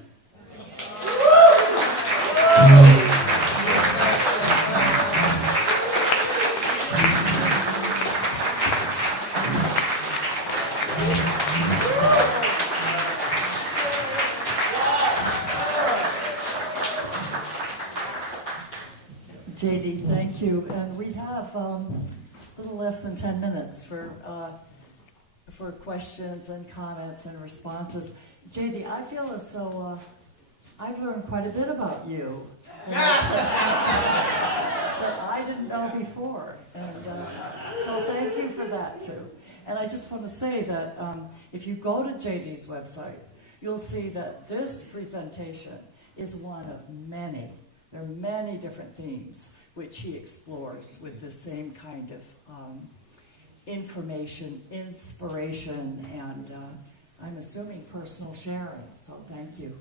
JD, thank you. And we have a little less than 10 minutes for questions and comments and responses. JD, I feel as though I've learned quite a bit about you that I didn't know before. And so thank you for that too. And I just want to say that if you go to JD's website, you'll see that this presentation is one of many. There are many different themes which he explores with the same kind of information, inspiration, and I'm assuming personal sharing, so thank you.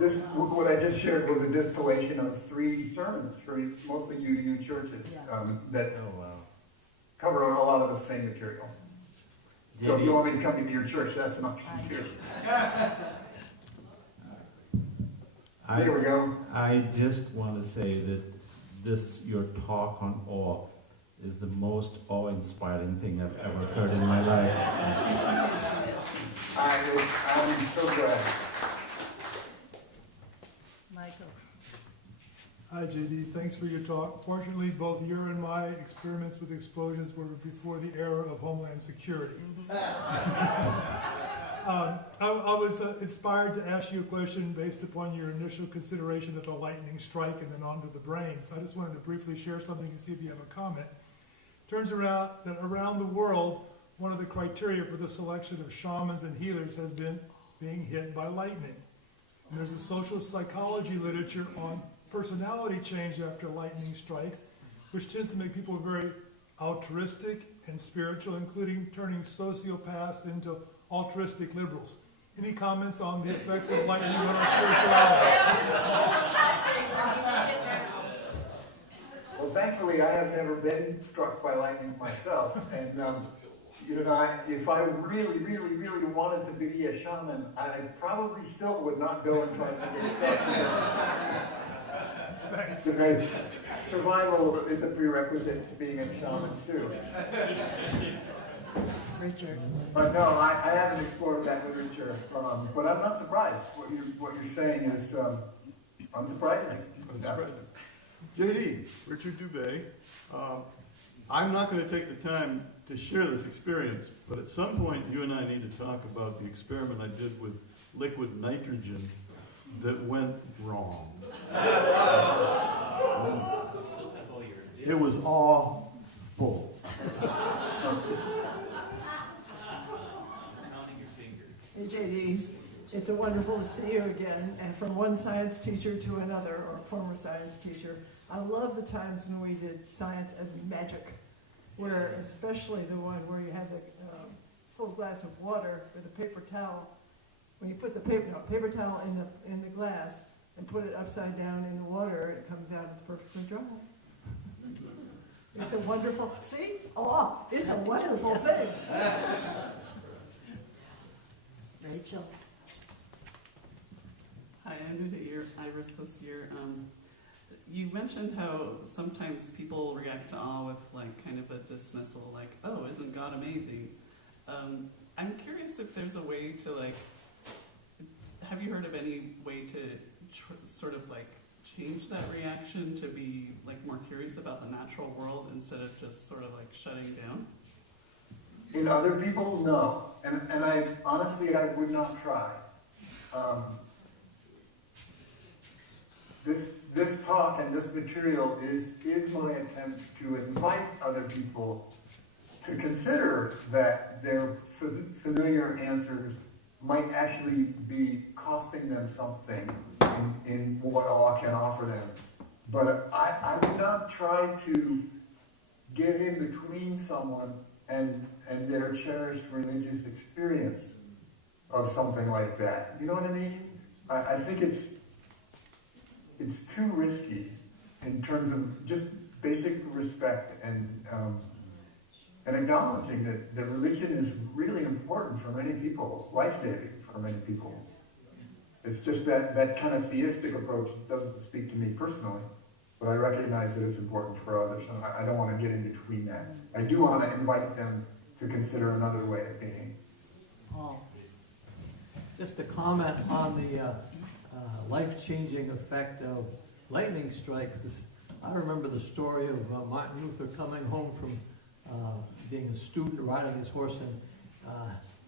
This, what I just shared was a distillation of 3 sermons for mostly UU churches that cover a lot of the same material. So if you want me to come into your church, that's an option too. There we go. I just want to say that your talk on awe is the most awe-inspiring thing I've ever heard in my life. I'm so glad. Michael. Hi, JD. Thanks for your talk. Fortunately, both your and my experiments with explosions were before the era of Homeland Security. I was inspired to ask you a question based upon your initial consideration of the lightning strike and then onto the brain. So I just wanted to briefly share something and see if you have a comment. Turns around that around the world, one of the criteria for the selection of shamans and healers has been being hit by lightning. And there's a social psychology literature on personality change after lightning strikes, which tends to make people very altruistic and spiritual, including turning sociopaths into altruistic liberals. Any comments on the effects of lightning on our spirituality? Well, thankfully, I have never been struck by lightning myself, and you know, if I really, really, really wanted to be a shaman, I probably still would not go and try to get struck. Survival is a prerequisite to being a shaman too. Richard. But no, I haven't explored that literature, but I'm not surprised. What you're saying is unsurprising. JD, Richard Dubé. I'm not going to take the time to share this experience, but at some point you and I need to talk about the experiment I did with liquid nitrogen that went wrong. It was awful. Hey JD, it's a wonderful to see you again, and from one science teacher to another, or former science teacher. I love the times when we did science as magic, where especially the one where you had the full glass of water with a paper towel. When you put the paper towel in the glass and put it upside down in the water, it comes out, it's perfectly dry. It's a wonderful, see? Oh, it's a wonderful thing. Rachel. Hi, I'm new to IRAS this year. You mentioned how sometimes people react to awe with like kind of a dismissal, like, oh, isn't God amazing? I'm curious if there's a way to like, have you heard of any way to sort of like change that reaction to be like more curious about the natural world instead of just sort of like shutting down? In other people, no. And I honestly, I would not try. This talk and this material is my attempt to invite other people to consider that their familiar answers might actually be costing them something in what awe can offer them. But I would not try to get in between someone and their cherished religious experience of something like that. You know what I mean? I think it's too risky in terms of just basic respect and acknowledging that religion is really important for many people, life-saving for many people. It's just that kind of theistic approach doesn't speak to me personally, but I recognize that it's important for others, and I don't want to get in between that. I do want to invite them to consider another way of being. Just a comment on the life-changing effect of lightning strikes. I remember the story of Martin Luther coming home from being a student riding his horse, and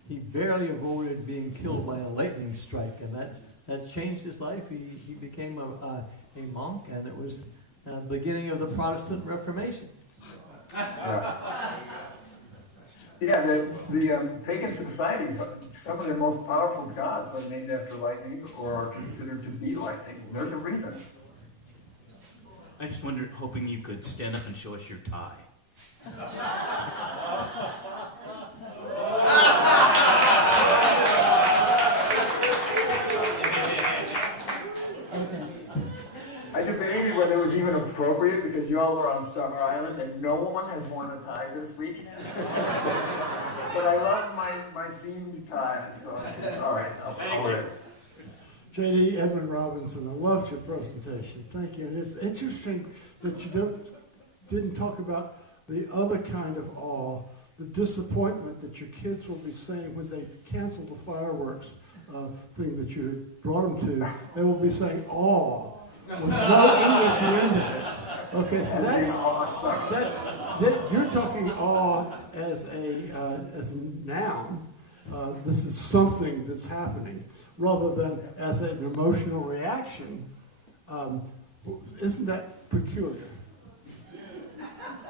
he barely avoided being killed by a lightning strike, and that changed his life. He became a monk, and it was the beginning of the Protestant Reformation. Yeah, the pagan societies, some of their most powerful gods are named after lightning or are considered to be lightning. There's a reason. I just wondered, hoping you could stand up and show us your tie. I debated whether it was even appropriate because you all are on Star Island and no one has worn a tie this week. But I love my themed tie, so all right, I'll wear it. JD, Edmund Robinson, I loved your presentation. Thank you. And it's interesting that you didn't talk about the other kind of awe, the disappointment that your kids will be saying when they cancel the fireworks thing that you brought them to. They will be saying awe with no E at the end of it. Okay, so you're talking awe as a noun. This is something that's happening, rather than as an emotional reaction. Isn't that peculiar?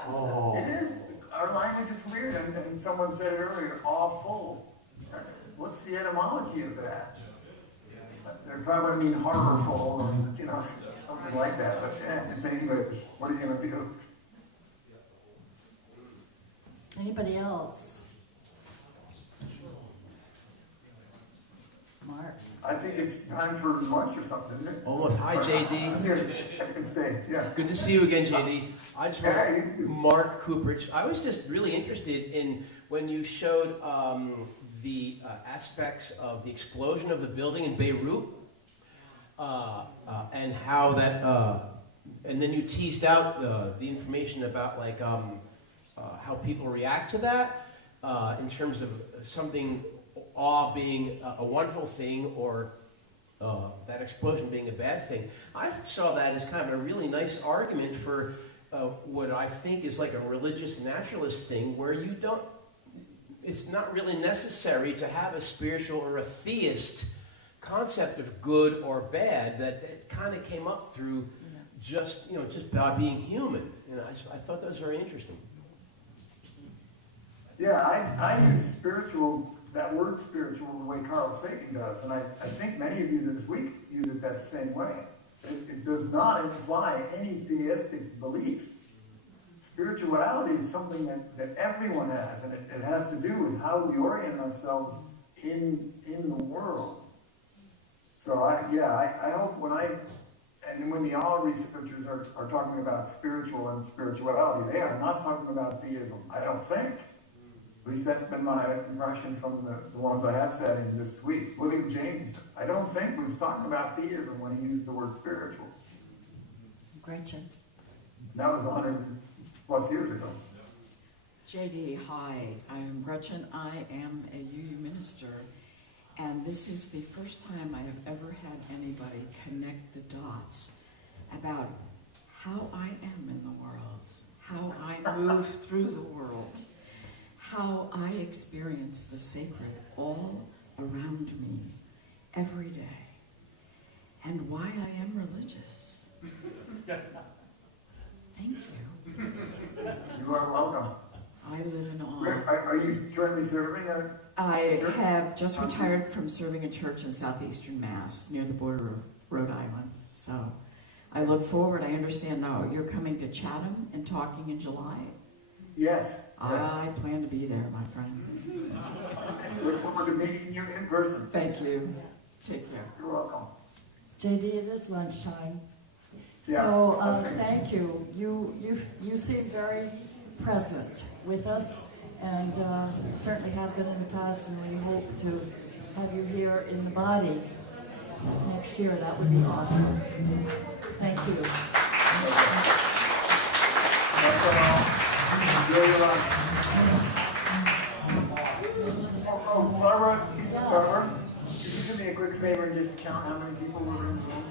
Oh. It is. Our language is weird. weird, and someone said it earlier, awful. What's the etymology of that? They're probably mean horrorful, or something like that. But it's English. What are you going to do? Anybody else? Mark? I think it's time for lunch or something, isn't it? Almost. Hi, JD. Here, I can stay. Yeah. Good to see you again, JD. I just want Yeah, you too. Mark Cooperage. I was just really interested in when you showed the aspects of the explosion of the building in Beirut and how that, and then you teased out the information about like how people react to that in terms of something, awe being a wonderful thing or that explosion being a bad thing. I saw that as kind of a really nice argument for what I think is like a religious naturalist thing where you don't, it's not really necessary to have a spiritual or a theist concept of good or bad, that it kind of came up through just by being human. I thought that was very interesting. Yeah, I use spiritual, that word spiritual, the way Carl Sagan does, and I think many of you this week use it that same way. It does not imply any theistic beliefs. Spirituality is something that everyone has, and it has to do with how we orient ourselves in the world. So I hope when the awe researchers are talking about spiritual and spirituality, they are not talking about theism, I don't think. At least that's been my impression from the ones I have sat in this week. William James, I don't think was talking about theism when he used the word spiritual. Gretchen. That was 100 plus years ago. JD, hi. I'm Gretchen. I am a UU minister, and this is the first time I have ever had anybody connect the dots about how I am in the world, how I move through the world, how I experience the sacred all around me every day, and why I am religious. Thank you. You are welcome. I live in awe. Are you currently serving a I church? have just retired from serving a church in southeastern Mass, near the border of Rhode Island. So I look forward. I understand now you're coming to Chatham and talking in July. Yes. I plan to be there, my friend. Look forward to meeting you in person. Thank you. Take care. You're welcome. JD, it is lunchtime. Yeah. So thank you. You seem very present with us, and certainly have been in the past, and we hope to have you here in the body next year. That would be awesome. Thank you. Barbara, could you do me a quick favor and just count how many people were in the room?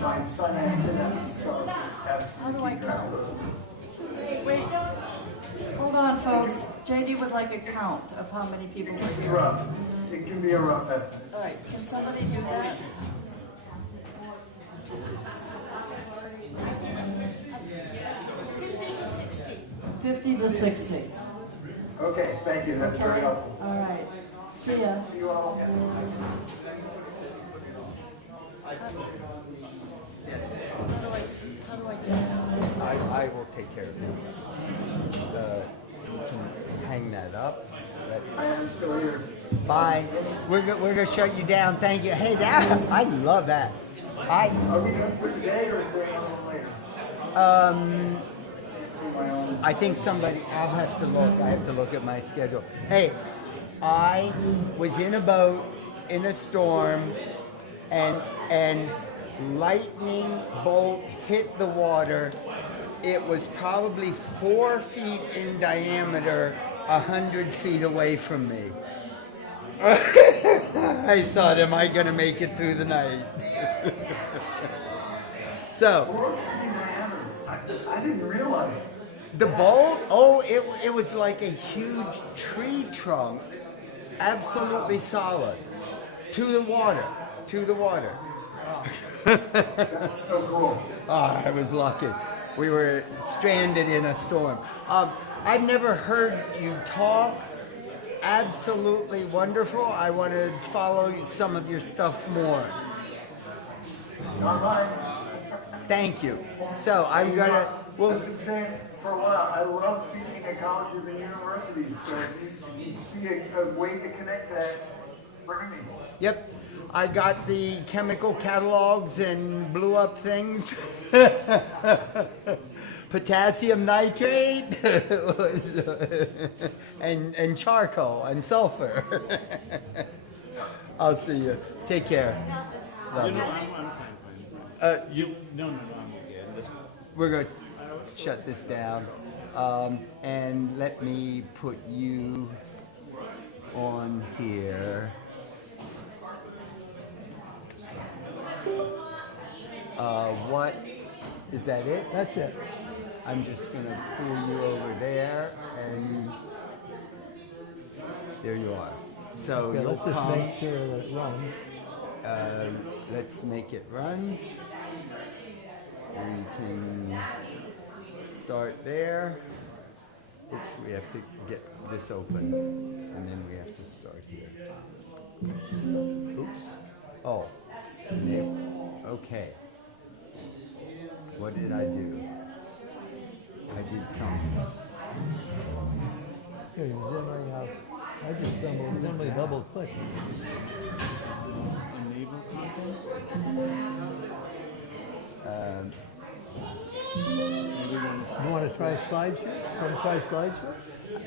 My son accident, so How do I count? Wait, hold on, folks. JD would like a count of how many people were here. rough. It can be a rough estimate. All right, can somebody do that? 50 to 60. Okay, thank you. That's very helpful. All right. See ya. See you all. Yes. How do I get it? I will take care of it. You can hang that up. I am still here. Bye. We're going to shut you down. Thank you. Hey, that I love that. Are we doing for today or is there one later? I think I'll have to look. I have to look at my schedule. Hey, I was in a boat in a storm and lightning bolt hit the water. It was probably 4 feet in diameter, 100 feet away from me. I thought, am I going to make it through the night? So, I didn't realize. The bolt? It was like a huge tree trunk, absolutely solid, to the water. That's so cool. Oh, I was lucky. We were stranded in a storm. I've never heard you talk. Absolutely wonderful. I want to follow some of your stuff more. Thank you. So I'm gonna. Well, I've been saying for a while, I love speaking at colleges and universities. So if you see a way to connect that, bring me. Yep. I got the chemical catalogs and blew up things. Potassium nitrate and charcoal and sulfur. I'll see you. Take care. Love You know, you. I'm fine. No, I'm okay. We're going to shut this down. And let me put you on here. What, is that it? That's it. I'm just going to pull you over there, and there you are. So Okay, you'll let's just come. make sure that it runs. Let's make it run. We can start there. Oops, we have to get this open, and then we have to start here. Oops. Oh. Okay. What did I do? I did something. Here, you generally have, I just simply double click. Enable content. You want to try slideshow? Want to try slideshow?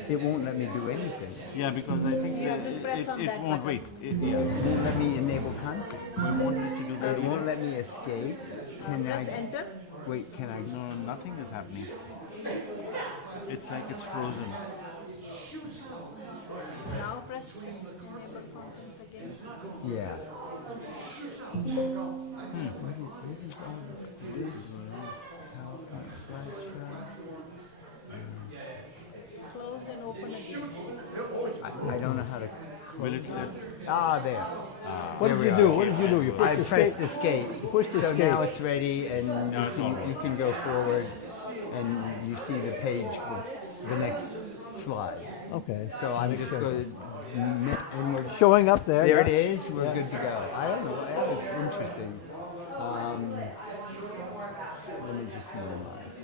It won't let me do anything. Yeah, because I think You have to press on it that won't button. wait. It won't let me enable content. We won't let you do that It either. won't let me escape. Can Press I? enter. Wait, can I? No, nothing is happening. It's like it's frozen. Now press enable contents again. Yeah. Close and open again. I don't know how to. Will it let? Ah, there. What There did we you are. do? What did you do? You I pushed pressed escape. escape. You pushed So escape. now it's ready, and you can go forward, and you see the page for the next slide. Okay. So I'm Makes just sense. going to, and we're Showing up there. there. yeah. It is. We're Yeah. good to go. I don't know. That was interesting. Let me just minimize,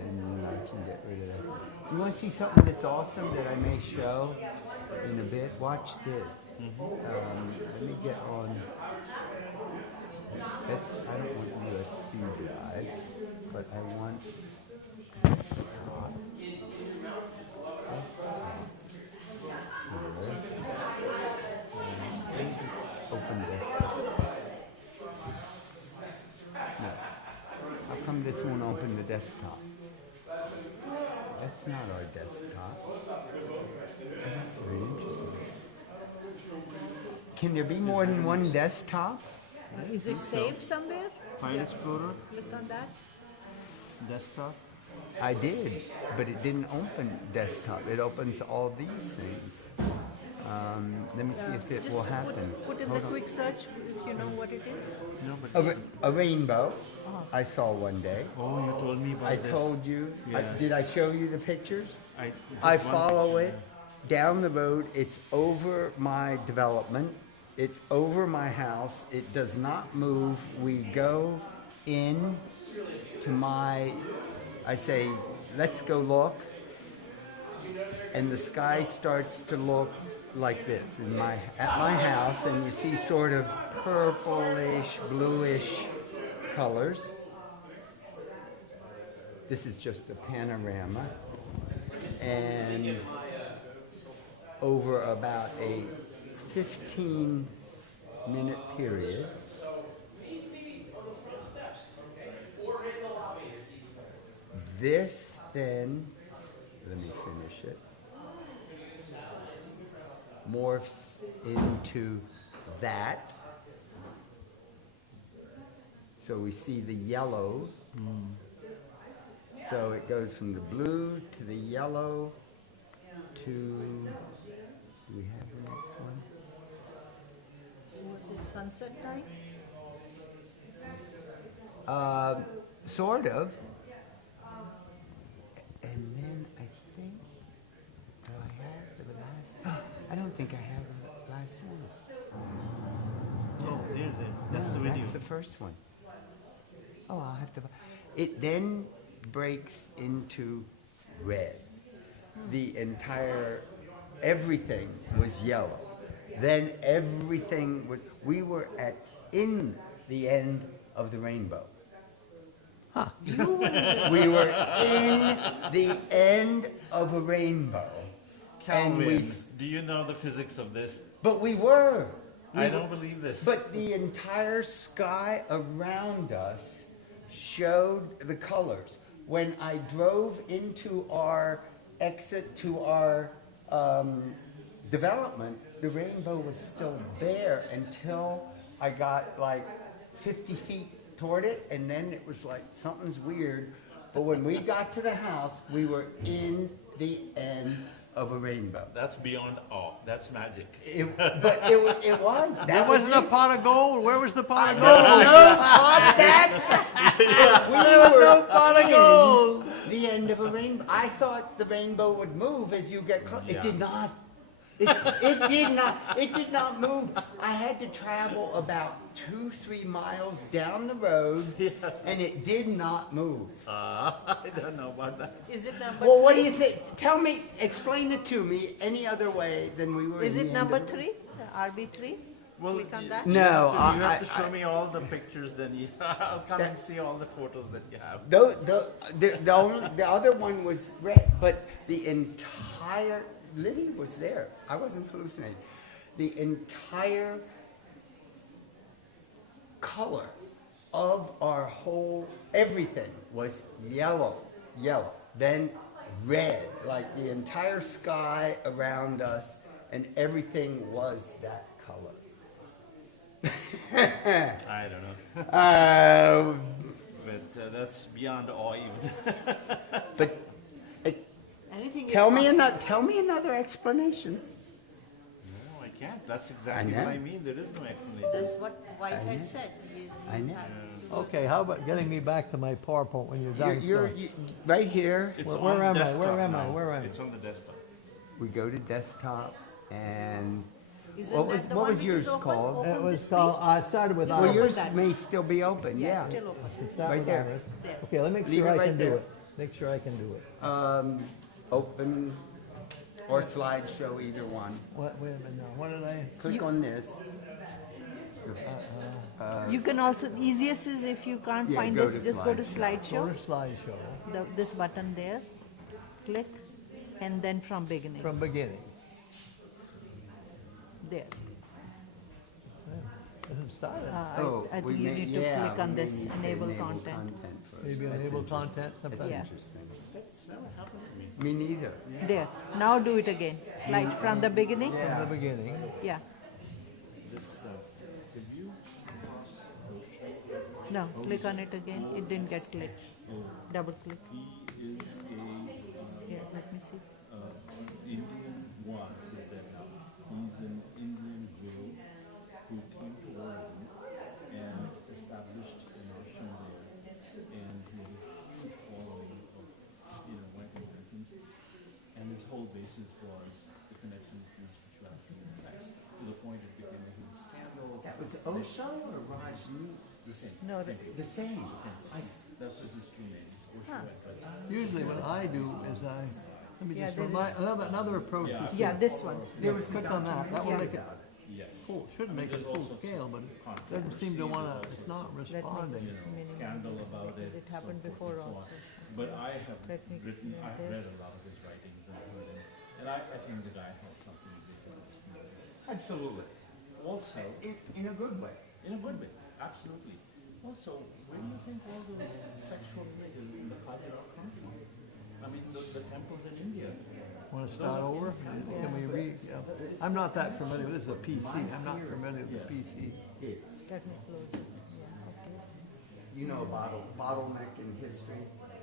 and I can get rid of that. You want to see something that's awesome that I may show in a bit? Watch this. Let me get on. I don't want USB drive, but I want. Open this. No. How come this won't open the desktop? That's not our desktop. That's very interesting. Can there be more than one desktop? Is it saved somewhere? File Explorer, Click on that. desktop. I did, but it didn't open desktop. It opens all these things. Let me see if it will happen. Put in the Hold on. quick search if you know what it is. No, but A rainbow. I saw one day. oh, you told me about I this. told you. Yes. Did I show you the pictures? I I just one follow picture. it down the road. It's over my development. It's over my house. It does not move. We go in to I say, let's go look. And the sky starts to look like this at my house, and you see sort of purplish, bluish colors. This is just a panorama. And over about a 15-minute period, this then, let me finish it, morphs into that. So we see the yellow. So it goes from the blue to the yellow to, do we have the next one? Was it sunset time? sort of. And then I think, do I have the last? I don't think I have the last one. Oh, there. That's the video. That's the first one. Oh, I'll have to. It then breaks into red. The entire, everything was yellow. Then everything was, we were in the end of the rainbow. Huh. We were in the end of a rainbow. Calvin, do you know the physics of this? But we were. I don't believe this. But the entire sky around us showed the colors. When I drove into our exit to our development, the rainbow was still there until I got like 50 feet toward it, and then it was like, something's weird. But when we got to the house, we were in the end of a rainbow. That's beyond awe. That's magic. But it was. There wasn't a pot of gold. Where was the pot of There gold? was no pot. There was no pot of gold. The end of a rainbow. I thought the rainbow would move as you get close. It did not. It did not. It did not move. I had to travel about 2-3 miles down the road, and it did not move. I don't know about that. Is it number Well, three? what do you think? Tell me, explain it to me any other way than we were. Is in it the end number of 3? RB3? Well, Click on that? No, you have to show me all the pictures. Then I'll come and see all the photos that you have. The other one was red, but the entire Liddy was there. I wasn't hallucinating. The entire color of our whole everything was yellow, then red, like the entire sky around us, and everything was that color. I don't know. But that's beyond awe even. But Anything tell is me possible. another explanation. No, I can't. That's exactly what I mean. There is no explanation. That's what Whitehead said. I know. Okay, how about getting me back to my PowerPoint when you're done? You're right here. It's Where on am I? desktop Where am I? now. Where am I? It's on the desktop. We go to desktop, and Isn't what that was the what one was which yours is open? called? Open It was this called, I started with Just Well, open Iris. yours that. may still be open. Yeah, Yeah. still open. Start Right with there. Iris. There. Okay, let me make Leave sure it I right can do there. it. Make sure I can do it. Open or slideshow, either one. Wait a minute now, what did I? Click on this. You can also, easiest is if you can't Yeah, find go this, to just go to Go slideshow, to slideshow, this button there, click, and then from beginning, from beginning. there. Hasn't started. I think you need to click on this, enable content. Maybe enable content sometime. Yeah, That's never happened to me. Me neither. there. Now do it again. Slide from the beginning, From the beginning. yeah. This, have you? No, click on it again, it didn't get clicked. Double click, He is yeah, let me see. Indian was his background. He's an Indian Jew who came to Oregon and established an ashram there, and he has a huge following of white Americans. And his whole basis was the connection between spirituality and sex, to the point it became a huge scandal. That was Osho or Rajneesh? The same. No, The same. That's just his two names. Osho Huh. and Rajneesh. Usually what I do is let me Yeah, just there remind, another approach. Yeah. is Yeah, this one. There was click on that, that will Yeah. make it Yes. full, should make it full scale, but it doesn't seem to wanna, it's not responding. Scandal about it. It happened so forth before and so also. on. But I have Let me written, clear I've read this. a lot of his writings and heard him, and I think the guy has something big in his music. Absolutely. Also, In a good way. in a good way, absolutely. Also, where do you think all those sexual images in the Kajira come from? I mean, the temples in India. Wanna start over? Can we I'm not that familiar, this is a PC, I'm not familiar with the PC. It's, Let me close it. Yeah, okay. you know, bottleneck in history.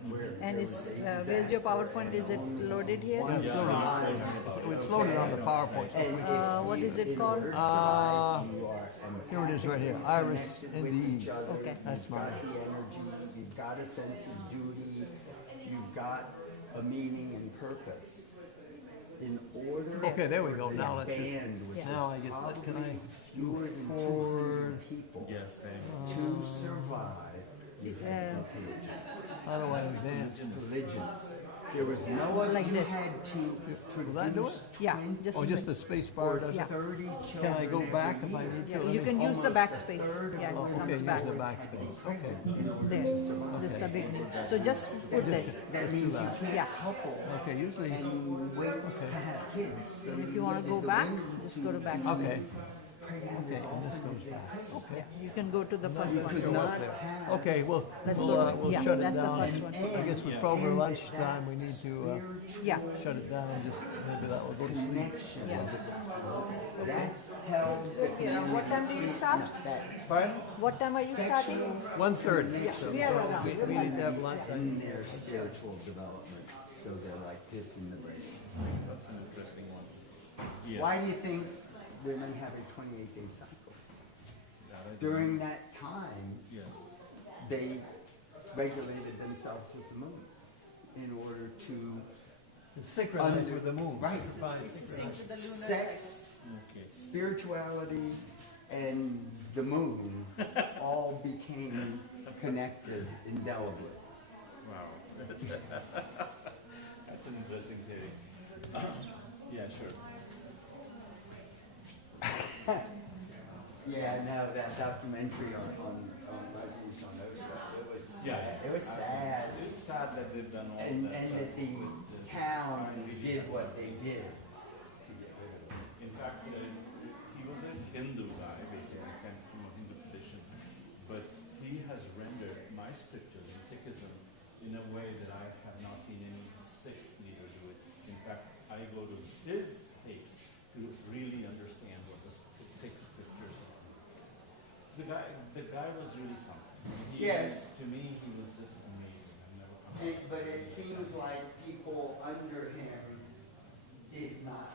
Where And there is, was a where's your disaster PowerPoint? Is it loaded here? One It's loaded on, it's loaded on the PowerPoint. And What is it called? you are Here it is right here, IRAS connected with each NDE. other. Okay. That's You've mine. got the energy, you've got got a sense of duty, you've got a meaning and purpose. In order Okay, there we for go. this Now let's just- band, which is now I guess, can I probably fewer than forward? 200 people, Yes, same. to survive, you had religions. How do I advance? Religions. There was no one, Like you this. had to Will that do it? produce Yeah, 20 just Oh, just the space bar or does it? 30 children Can I go back every if I year. need to? Yeah, Let you me- can use the Almost a backspace. third Yeah, of it Okay, comes use back. the backspace. Okay. in order There, to survive. this is the big one. So just put this. That means you can't Yeah. couple Okay, usually, and wait to have kids. So And if you want to go the back, women just go to back. okay. pregnant Okay, as and this often goes as they could. Yeah, you can go to the first You one. could not have. Okay, well, Let's we'll, go- we'll yeah, shut it that's the down. first one. I guess with Yeah. Prover And lunchtime, we need to Yeah, shut it down and just, maybe that will go to sleep. Connection. yeah. That held the Yeah, what time do you start? Pardon? What time are you starting? 1:30. Yeah, So we are around. we need to have lunch. In their spiritual development. So they're like this in the brain. That's an interesting one. Yeah. Why do you think women have a 28-day cycle? That I don't During know. that time, Yes. they regulated themselves with the moon in order to Synchronized with the moon. Right. Fine. sex, Okay. spirituality, and the moon all became connected indelibly. Wow. That's an interesting theory. Yeah, sure. Yeah, no, that documentary on Rajneesh on OSHA, it was sad. It's sad that they've done all And that. that the town did what they did to get rid of it. In fact, he was a Hindu guy, basically, came from a Hindu tradition, but he has rendered my scriptures in Sikhism in a way that I have not seen any Sikh leader do it. In fact, I go to his tapes to really understand what the Sikh scriptures are. The guy was really something. Yes. To me, he was just amazing. I've never come. But it seems like people under him did not